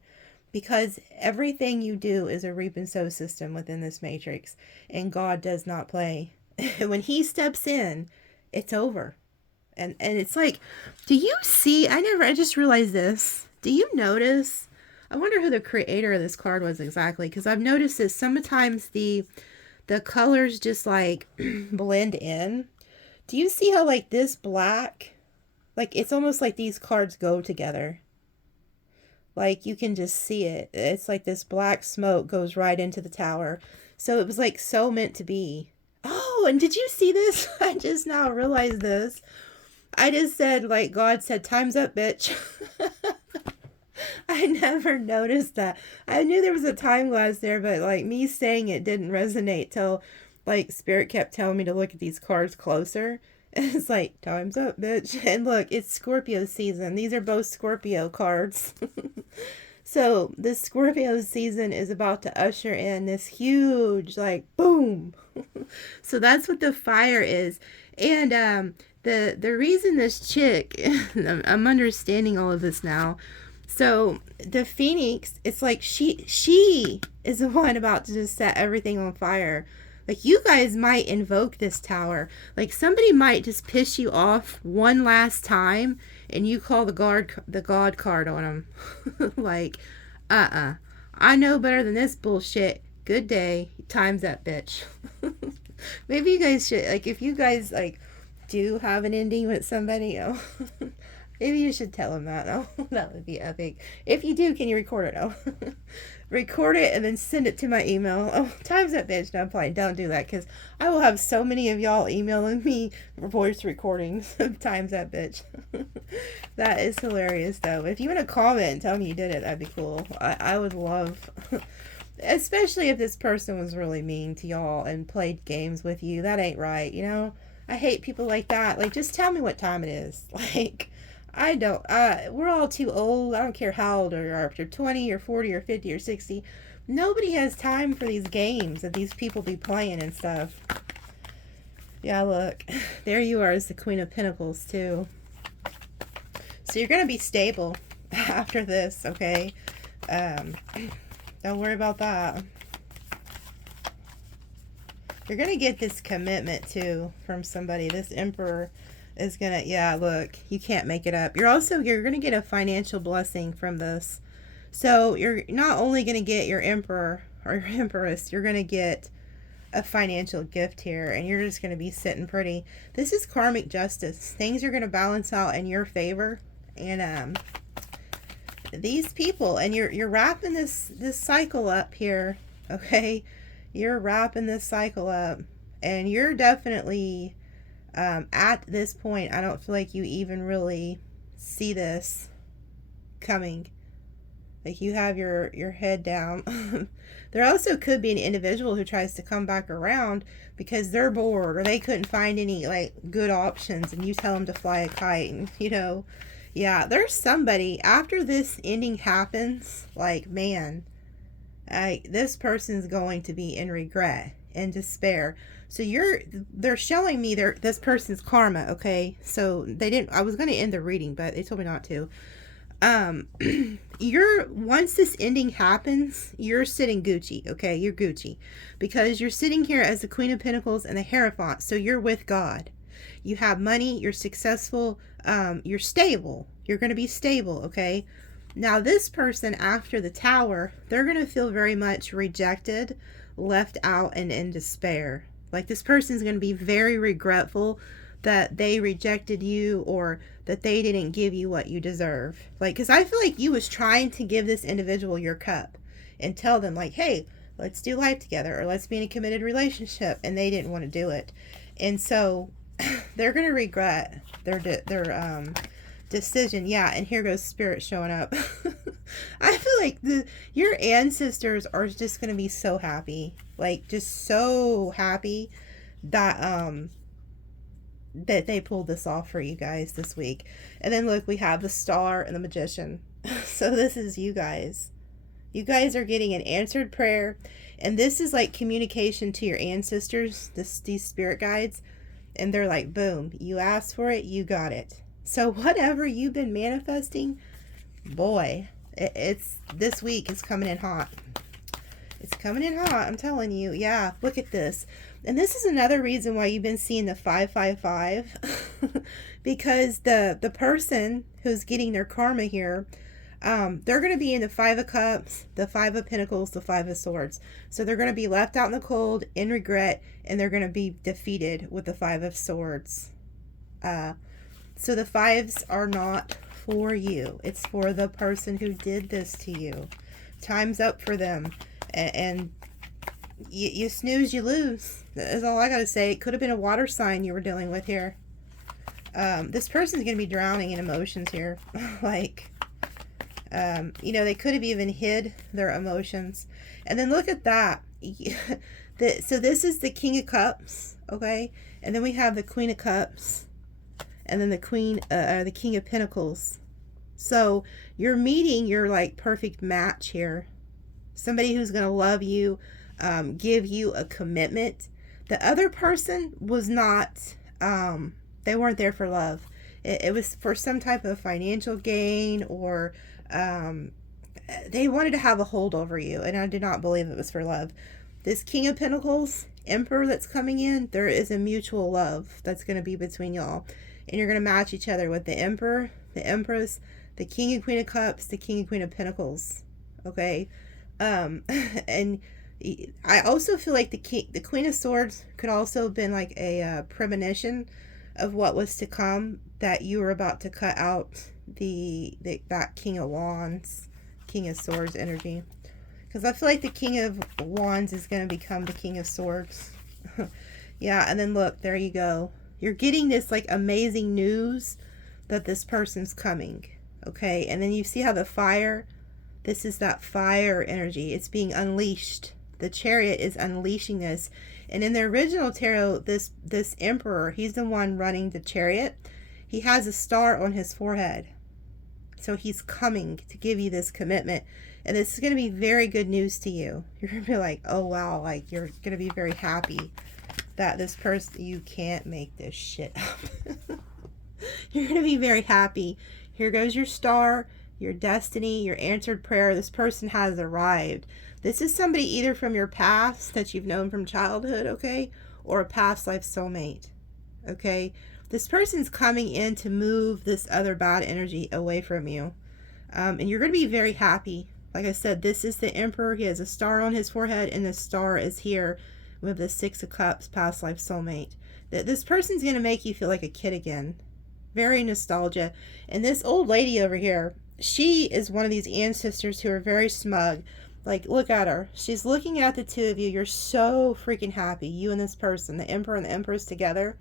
Because everything you do is a reap and sow system within this matrix. And God does not play. When he steps in, it's over. And it's like, do you see? I just realized this. Do you notice? I wonder who the creator of this card was exactly. Because I've noticed this. Sometimes the colors just like blend in. Do you see how like this black, like it's almost like these cards go together. Like you can just see it. It's like this black smoke goes right into the tower. So it was like so meant to be. Oh, and did you see this? I just now realized this. I just said, like God said, time's up, bitch. I never noticed that. I knew there was a time glass there, but like me saying it didn't resonate till like Spirit kept telling me to look at these cards closer. And it's like, time's up, bitch. And look, it's Scorpio season. These are both Scorpio cards. So this Scorpio season is about to usher in this huge, like, boom. So that's what the fire is. And the reason this chick, I'm understanding all of this now. So the Phoenix, it's like she is the one about to just set everything on fire. Like you guys might invoke this tower. Like somebody might just piss you off one last time and you call the God card on them. Like, I know better than this bullshit. Good day. Time's up, bitch. Maybe you guys should, like, if you guys, like, do have an ending with somebody, oh, maybe you should tell them that. Oh, that would be epic. If you do, can you record it? Oh, record it and then send it to my email. Oh, time's up, bitch. No, I'm playing. Don't do that because I will have so many of y'all emailing me voice recordings of time's up, bitch. That is hilarious, though. If you want to comment and tell me you did it, that'd be cool. I would love, especially if this person was really mean to y'all and played games with you. That ain't right, you know? I hate people like that. Like, just tell me what time it is. Like, I don't, we're all too old. I don't care how old you are, if you're 20 or 40 or 50 or 60. Nobody has time for these games that these people be playing and stuff. Yeah, look. There you are as the Queen of Pentacles, too. So you're going to be stable after this, okay? Don't worry about that. You're going to get this commitment, too, from somebody. This Emperor is going to, yeah, look, you can't make it up. You're going to get a financial blessing from this. So you're not only going to get your Emperor or your Empress, you're going to get a financial gift here, and you're just going to be sitting pretty. This is karmic justice. Things are going to balance out in your favor, and these people, and you're wrapping this cycle up here, okay? You're wrapping this cycle up, and you're definitely at this point, I don't feel like you even really see this coming. Like, you have your head down. There also could be an individual who tries to come back around because they're bored or they couldn't find any like good options, and you tell them to fly a kite, and yeah, there's somebody after this ending happens, like, man, this person's going to be in regret and despair. So they're showing me this person's karma, okay? So I was going to end the reading, but they told me not to. Once this ending happens, you're sitting Gucci, okay? You're Gucci because you're sitting here as the Queen of Pentacles and the Hierophant. So you're with God. You have money, you're successful, you're stable. You're going to be stable, okay? Now this person after the Tower, they're going to feel very much rejected, left out, and in despair. Like, this person's going to be very regretful that they rejected you or that they didn't give you what you deserve. Like, because I feel like you was trying to give this individual your cup and tell them, like, hey, let's do life together or let's be in a committed relationship, and they didn't want to do it. And so they're going to regret their decision. Yeah, and here goes Spirit showing up. I feel like your ancestors are just going to be so happy. Like, just so happy that that they pulled this off for you guys this week. And then look, we have the Star and the Magician. So this is you guys. You guys are getting an answered prayer, and this is like communication to your ancestors, these spirit guides, and they're like, boom, you asked for it, you got it. So whatever you've been manifesting, boy, it's this week is coming in hot. It's coming in hot, I'm telling you. Yeah, look at this. And this is another reason why you've been seeing the 555 because the person who's getting their karma here, they're going to be in the 5 of Cups, the 5 of Pentacles, the 5 of Swords. So they're going to be left out in the cold, in regret, and they're going to be defeated with the 5 of Swords. So the 5s are not for you. It's for the person who did this to you. Time's up for them. And you snooze, you lose. That's all I got to say. It could have been a water sign you were dealing with here. This person's going to be drowning in emotions here. Like, they could have even hid their emotions. And then look at that. So this is the King of Cups, okay? And then we have the Queen of Cups. And then the King of Pentacles. So you're meeting your, like, perfect match here. Somebody who's going to love you, give you a commitment. The other person was not, they weren't there for love. It was for some type of financial gain, or they wanted to have a hold over you, and I did not believe it was for love. This King of Pentacles, Emperor that's coming in, there is a mutual love that's going to be between y'all. And you're going to match each other with the Emperor, the Empress, the King and Queen of Cups, the King and Queen of Pentacles. Okay? And I also feel like the Queen of Swords could also have been like a premonition of what was to come, that you were about to cut out that King of Wands, King of Swords energy. Because I feel like the King of Wands is going to become the King of Swords. Yeah, and then look, there you go. You're getting this like amazing news that this person's coming. Okay, and then you see how the fire, this is that fire energy. It's being unleashed. The Chariot is unleashing this. And in the original tarot, this Emperor, he's the one running the Chariot. He has a star on his forehead. So he's coming to give you this commitment. And this is going to be very good news to you. You're going to be like, oh wow, like you're going to be very happy that this person, you can't make this shit up. You're going to be very happy. Here goes your star, your destiny, your answered prayer. This person has arrived. This is somebody either from your past that you've known from childhood, okay? Or a past life soulmate, okay? This person's coming in to move this other bad energy away from you. And you're going to be very happy. Like I said, this is the Emperor. He has a star on his forehead, and the star is here with the 6 of Cups, past life soulmate. This person's going to make you feel like a kid again. Very nostalgia. And this old lady over here, she is one of these ancestors who are very smug. Like, look at her. She's looking at the two of you. You're so freaking happy. You and this person, the Emperor and the Empress together.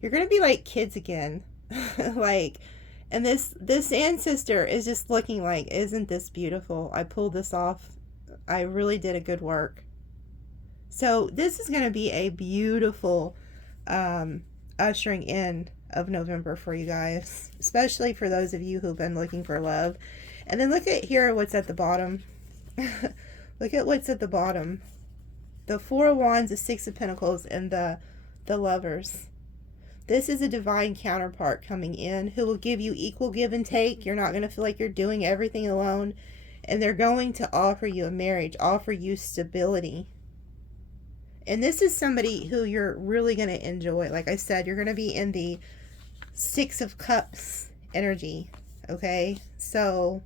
You're going to be like kids again. Like, and this ancestor is just looking like, isn't this beautiful? I pulled this off. I really did a good work. So this is going to be a beautiful ushering in of November for you guys, especially for those of you who've been looking for love. And then look at here what's at the bottom. Look at what's at the bottom. The Four of Wands, the Six of Pentacles, and the Lovers. This is a divine counterpart coming in who will give you equal give and take. You're not going to feel like you're doing everything alone. And they're going to offer you a marriage, offer you stability. And this is somebody who you're really going to enjoy. Like I said, you're going to be in the Six of Cups energy. Okay? So,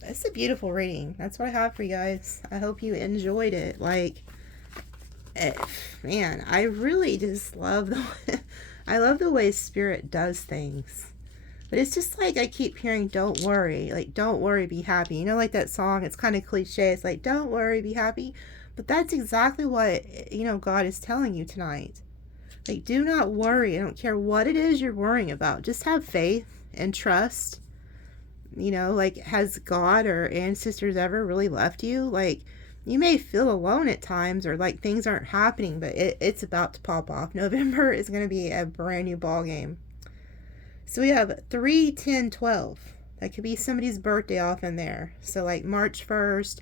that's a beautiful reading. That's what I have for you guys. I hope you enjoyed it. Like, man, I really just love I love the way Spirit does things. But it's just like I keep hearing, don't worry. Like, don't worry, be happy. You know, like that song, it's kind of cliche. It's like, don't worry, be happy. But that's exactly what, you know, God is telling you tonight. Like, do not worry. I don't care what it is you're worrying about. Just have faith and trust. You know, like, has God or ancestors ever really left you? Like, you may feel alone at times or like things aren't happening, but it's about to pop off. November is going to be a brand new ball game. So we have 3, 10, 12. That could be somebody's birthday off in there. So like March 1st,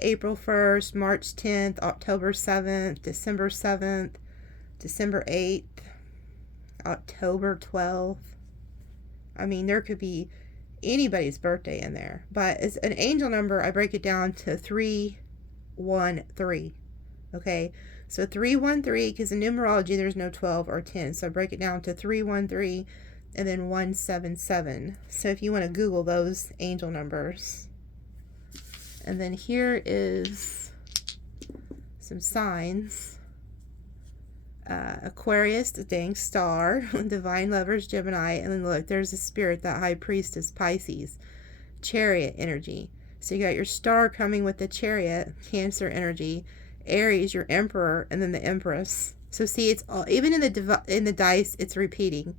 April 1st, March 10th, October 7th, December 7th, December 8th, October 12th. I mean, there could be anybody's birthday in there. But as an angel number, I break it down to 313. Okay? So 313, because in numerology there's no 12 or 10. So I break it down to 313 and then 177. So if you want to Google those angel numbers. And then here is some signs. Aquarius, the dang star, divine lovers, Gemini, and then look, there's a Spirit, that high priestess, Pisces, Chariot energy. So you got your star coming with the Chariot, Cancer energy, Aries, your Emperor, and then the Empress. So see, it's all, even in the dice, it's repeating.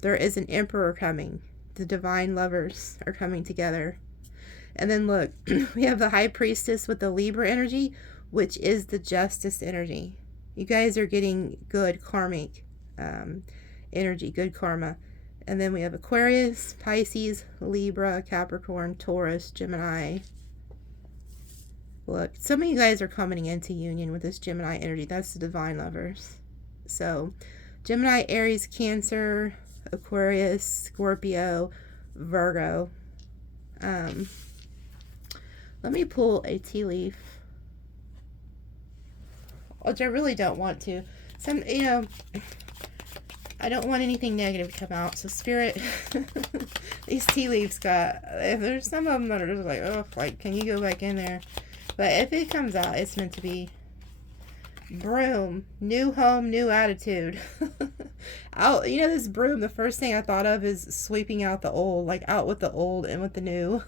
There is an Emperor coming. The divine lovers are coming together. And then look, we have the high priestess with the Libra energy, which is the justice energy. You guys are getting good karmic energy, good karma. And then we have Aquarius, Pisces, Libra, Capricorn, Taurus, Gemini. Look, some of you guys are coming into union with this Gemini energy. That's the divine lovers. So, Gemini, Aries, Cancer, Aquarius, Scorpio, Virgo. Let me pull a tea leaf, which I really don't want to. Some, you know, I don't want anything negative to come out. So Spirit, these tea leaves there's some of them that are just like, oh, like, can you go back in there? But if it comes out, it's meant to be. Broom, new home, new attitude. You know, this broom, the first thing I thought of is sweeping out the old, like out with the old and with the new.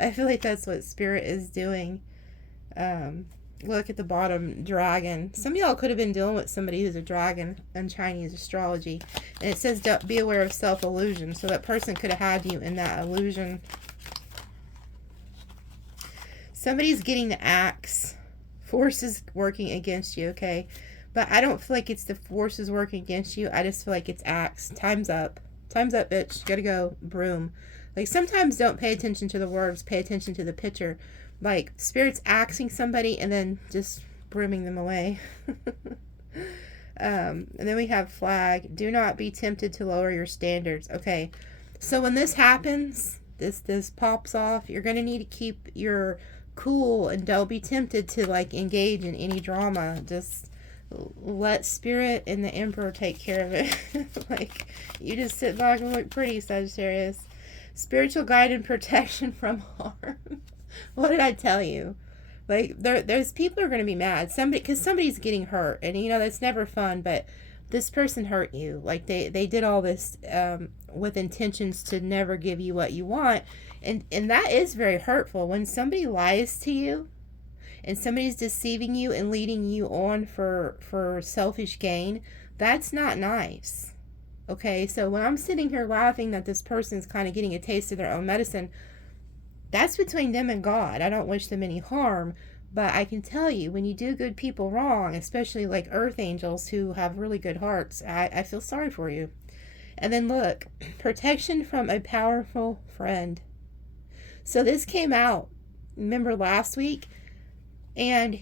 I feel like that's what Spirit is doing. Look at the bottom, dragon. Some of y'all could have been dealing with somebody who's a dragon in Chinese astrology. And it says, don't be aware of self-illusion. So that person could have had you in that illusion. Somebody's getting the axe. Forces working against you, okay? But I don't feel like it's the forces working against you. I just feel like it's axe. Time's up. Time's up, bitch. Gotta go. Broom. Like, sometimes don't pay attention to the words. Pay attention to the picture. Like, Spirit's axing somebody and then just brooming them away. And then we have flag. Do not be tempted to lower your standards. Okay. So when this happens, this pops off, you're going to need to keep your cool and don't be tempted to like engage in any drama. Just let Spirit and the Emperor take care of it. Like, you just sit back and look pretty, Sagittarius. Spiritual guide and protection from harm. What did I tell you? Like, there's people are going to be mad. Because somebody's getting hurt. And, you know, that's never fun. But this person hurt you. Like, they did all this with intentions to never give you what you want. And that is very hurtful. When somebody lies to you and somebody's deceiving you and leading you on for selfish gain, that's not nice. Okay, so when I'm sitting here laughing that this person's kind of getting a taste of their own medicine, that's between them and God. I don't wish them any harm, but I can tell you, when you do good people wrong, especially like earth angels who have really good hearts, I feel sorry for you. And then look, protection from a powerful friend. So this came out, remember last week? And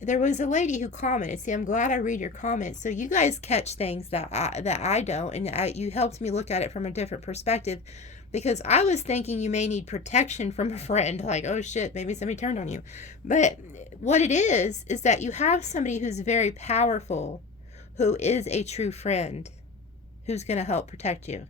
there was a lady who commented. See, I'm glad I read your comments. So you guys catch things that I don't, and you helped me look at it from a different perspective, because I was thinking you may need protection from a friend. Like, oh shit, maybe somebody turned on you. But what it is that you have somebody who's very powerful, who is a true friend, who's going to help protect you.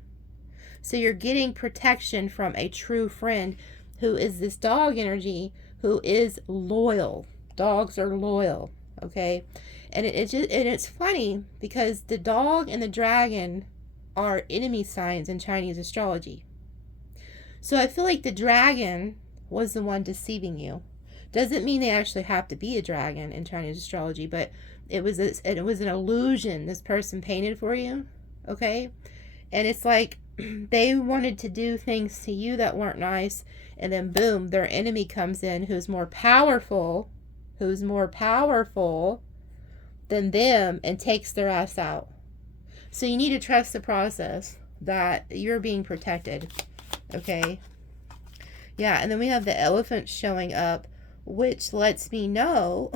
So you're getting protection from a true friend who is this dog energy, who is loyal. Dogs are loyal, okay? And it's funny because the dog and the dragon are enemy signs in Chinese astrology. So I feel like the dragon was the one deceiving you. Doesn't mean they actually have to be a dragon in Chinese astrology, but it was an illusion this person painted for you, okay? And it's like they wanted to do things to you that weren't nice, and then boom, their enemy comes in who's more powerful than them and takes their ass out. So you need to trust the process that you're being protected. Okay. Yeah, and then we have the elephant showing up, which lets me know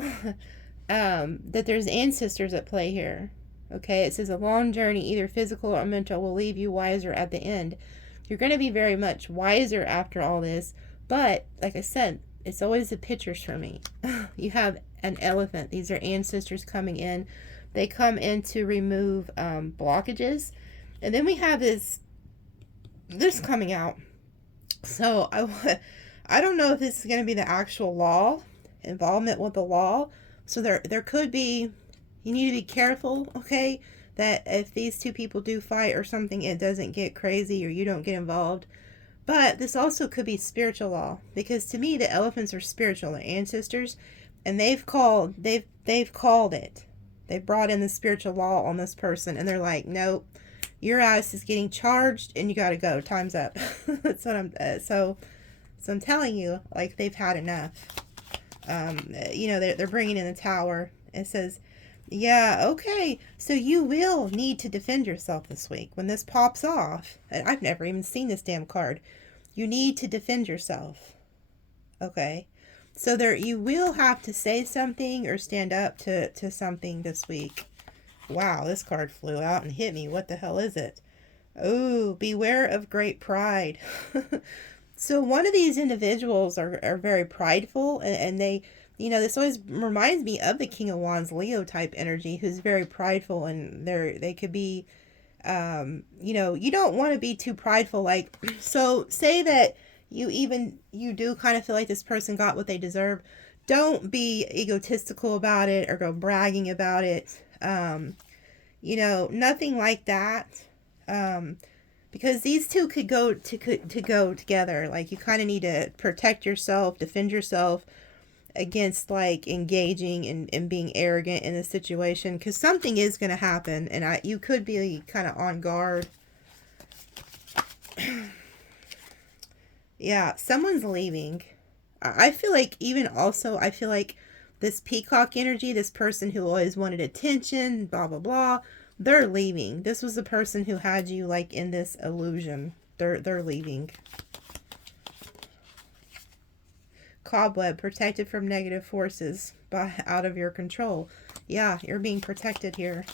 that there's ancestors at play here. Okay, it says a long journey, either physical or mental, will leave you wiser at the end. You're going to be very much wiser after all this, but like I said, it's always the pictures for me. You have an elephant. These are ancestors coming in. They come in to remove blockages. And then we have this coming out. So I don't know if this is going to be the actual law, involvement with the law. So there could be, you need to be careful, okay, that if these two people do fight or something, it doesn't get crazy or you don't get involved. But this also could be spiritual law, because to me the elephants are spiritual, the ancestors, and they've called it. They brought in the spiritual law on this person, and they're like, nope, your ass is getting charged, and you got to go. Time's up. That's what I'm. So I'm telling you, like, they've had enough. They're bringing in the tower. It says, yeah, okay, so you will need to defend yourself this week when this pops off. And I've never even seen this damn card. You need to defend yourself. Okay. So you will have to say something or stand up to something this week. Wow, this card flew out and hit me. What the hell is it? Oh, beware of great pride. So one of these individuals are very prideful, and they, this always reminds me of the King of Wands Leo type energy, who's very prideful, and they could be, you don't want to be too prideful. Like, so say that you do kind of feel like this person got what they deserve. Don't be egotistical about it or go bragging about it. Nothing like that. Because these two could go together. Like, you kind of need to protect yourself, defend yourself against like engaging and being arrogant in the situation, because something is going to happen, and you could be kind of on guard. Yeah, someone's leaving. I feel like I feel like this peacock energy, this person who always wanted attention, blah blah blah, they're leaving. This was the person who had you like in this illusion. They're leaving. Cobweb, protected from negative forces out of your control. Yeah, you're being protected here.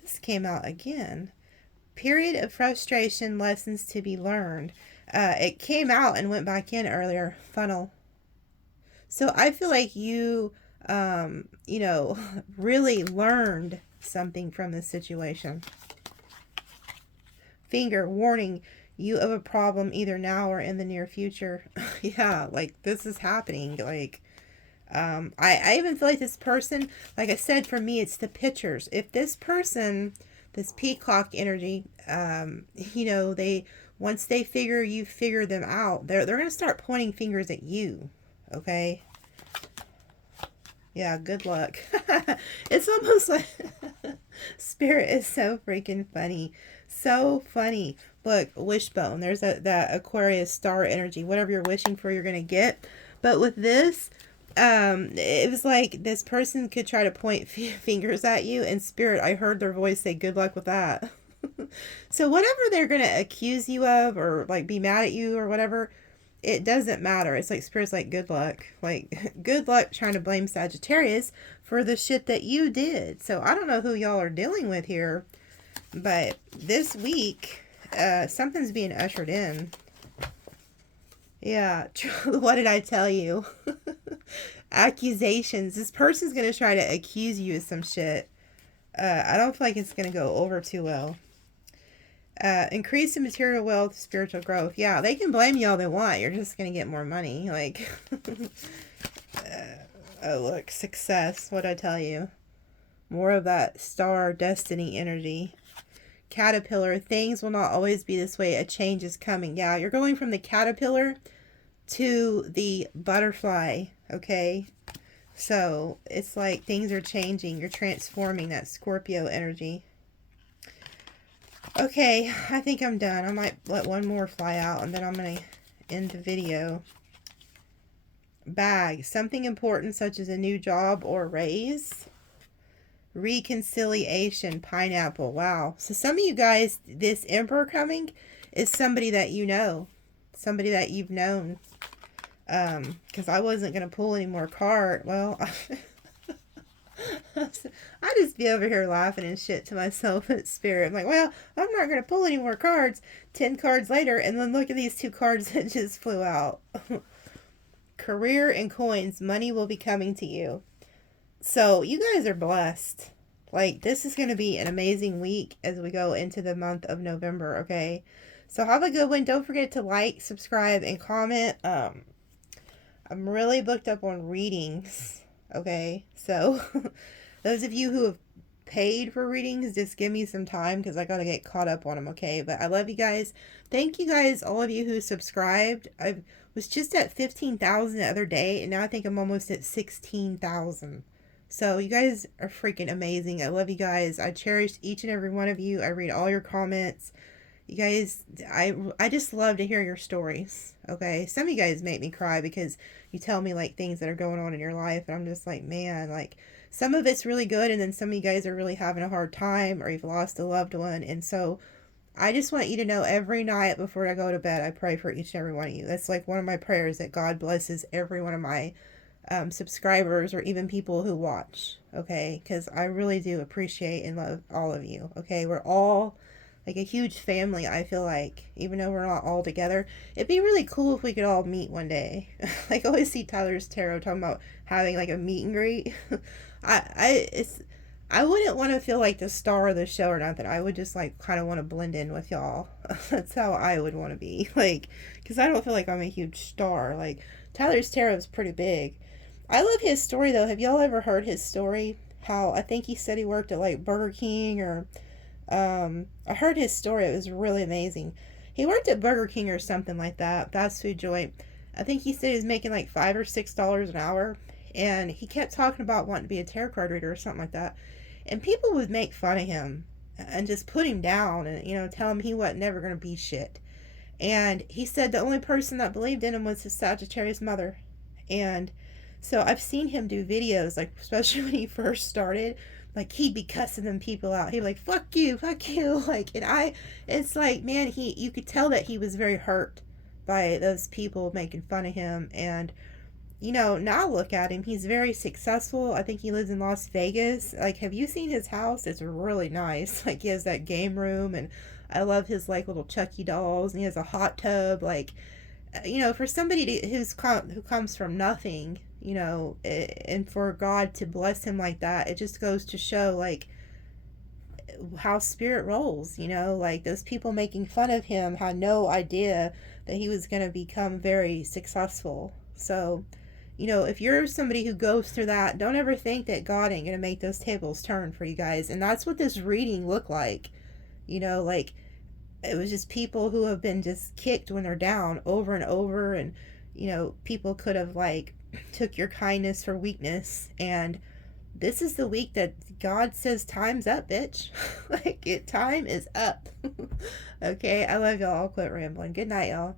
This came out again. Period of frustration, lessons to be learned. It came out and went back in earlier. Funnel. So I feel like you, really learned something from this situation. Finger, warning. You have a problem either now or in the near future. Yeah, like this is happening. Like, I even feel like this person, like I said, for me, it's the pictures. If this person this peacock energy. You know, once they figure you figure them out, they're gonna start pointing fingers at you. Okay. Yeah, good luck. It's almost like Spirit is so freaking funny. So funny. Look, wishbone. There's that Aquarius star energy. Whatever you're wishing for, you're going to get. But with this, it was like this person could try to point fingers at you. And Spirit, I heard their voice say, good luck with that. So whatever they're going to accuse you of or like be mad at you or whatever, it doesn't matter. It's like Spirit's like, good luck. Like, good luck trying to blame Sagittarius for the shit that you did. So I don't know who y'all are dealing with here, but this week, something's being ushered in. Yeah, what did I tell you? Accusations. This person's going to try to accuse you of some shit. I don't feel like it's going to go over too well. Increase in material wealth, spiritual growth. Yeah, they can blame you all they want. You're just going to get more money. Like, oh, look, success. What'd I tell you? More of that star destiny energy. Caterpillar. Things will not always be this way. A change is coming. Yeah, you're going from the caterpillar to the butterfly. Okay. So it's like things are changing. You're transforming, that Scorpio energy. Okay, I think I'm done. I might let one more fly out and then I'm going to end the video. Bag. Something important such as a new job or raise. Reconciliation. Pineapple. Wow. So some of you guys, this Emperor coming is somebody that you know. Somebody that you've known. Because I wasn't going to pull any more cards. Well, I just be over here laughing and shit to myself at Spirit. I'm like, well, I'm not going to pull any more cards. 10 cards later, and then look at these 2 cards that just flew out. Career and coins. Money will be coming to you. So, you guys are blessed. Like, this is going to be an amazing week as we go into the month of November, okay? So, have a good one. Don't forget to like, subscribe, and comment. I'm really booked up on readings. Okay, so those of you who have paid for readings, just give me some time because I got to get caught up on them, okay? But I love you guys. Thank you guys, all of you who subscribed. I was just at 15,000 the other day, and now I think I'm almost at 16,000. So you guys are freaking amazing. I love you guys. I cherish each and every one of you. I read all your comments. You guys, I just love to hear your stories, okay? Some of you guys make me cry because you tell me, like, things that are going on in your life, and I'm just like, man, like, some of it's really good, and then some of you guys are really having a hard time, or you've lost a loved one, and so I just want you to know every night before I go to bed, I pray for each and every one of you. That's, like, one of my prayers, that God blesses every one of my subscribers, or even people who watch, okay? Because I really do appreciate and love all of you, okay? We're all like a huge family, I feel like, even though we're not all together. It'd be really cool if we could all meet one day. Like, I always see Tyler's Tarot talking about having like a meet and greet. I wouldn't want to feel like the star of the show or nothing. I would just like kind of want to blend in with y'all. That's how I would want to be. Like, because I don't feel like I'm a huge star. Like, Tyler's Tarot is pretty big. I love his story though. Have y'all ever heard his story? How I think he said he worked at like Burger King or I heard his story. It was really amazing. He worked at Burger King or something like that, fast food joint. I think he said he was making like $5 or $6 an hour, and he kept talking about wanting to be a tarot card reader or something like that. And people would make fun of him and just put him down and, you know, tell him he wasn't never going to be shit. And he said the only person that believed in him was his Sagittarius mother. And so I've seen him do videos, like, especially when he first started. Like, he'd be cussing them people out. He'd be like, fuck you. Like, and it's like, man, you could tell that he was very hurt by those people making fun of him. And, you know, now look at him. He's very successful. I think he lives in Las Vegas. Like, have you seen his house? It's really nice. Like, he has that game room, and I love his, like, little Chucky dolls, and he has a hot tub. Like, you know, for somebody who comes from nothing, you know, and for God to bless him like that, it just goes to show, like, how spirit rolls, you know? Like, those people making fun of him had no idea that he was going to become very successful. So, you know, if you're somebody who goes through that, don't ever think that God ain't gonna make those tables turn for you guys. And that's what this reading looked like. You know, like, it was just people who have been just kicked when they're down over and over. And, you know, people could have, like, took your kindness for weakness. And this is the week that God says time's up, bitch. Like, time is up. Okay, I love y'all. I'll quit rambling. Good night, y'all.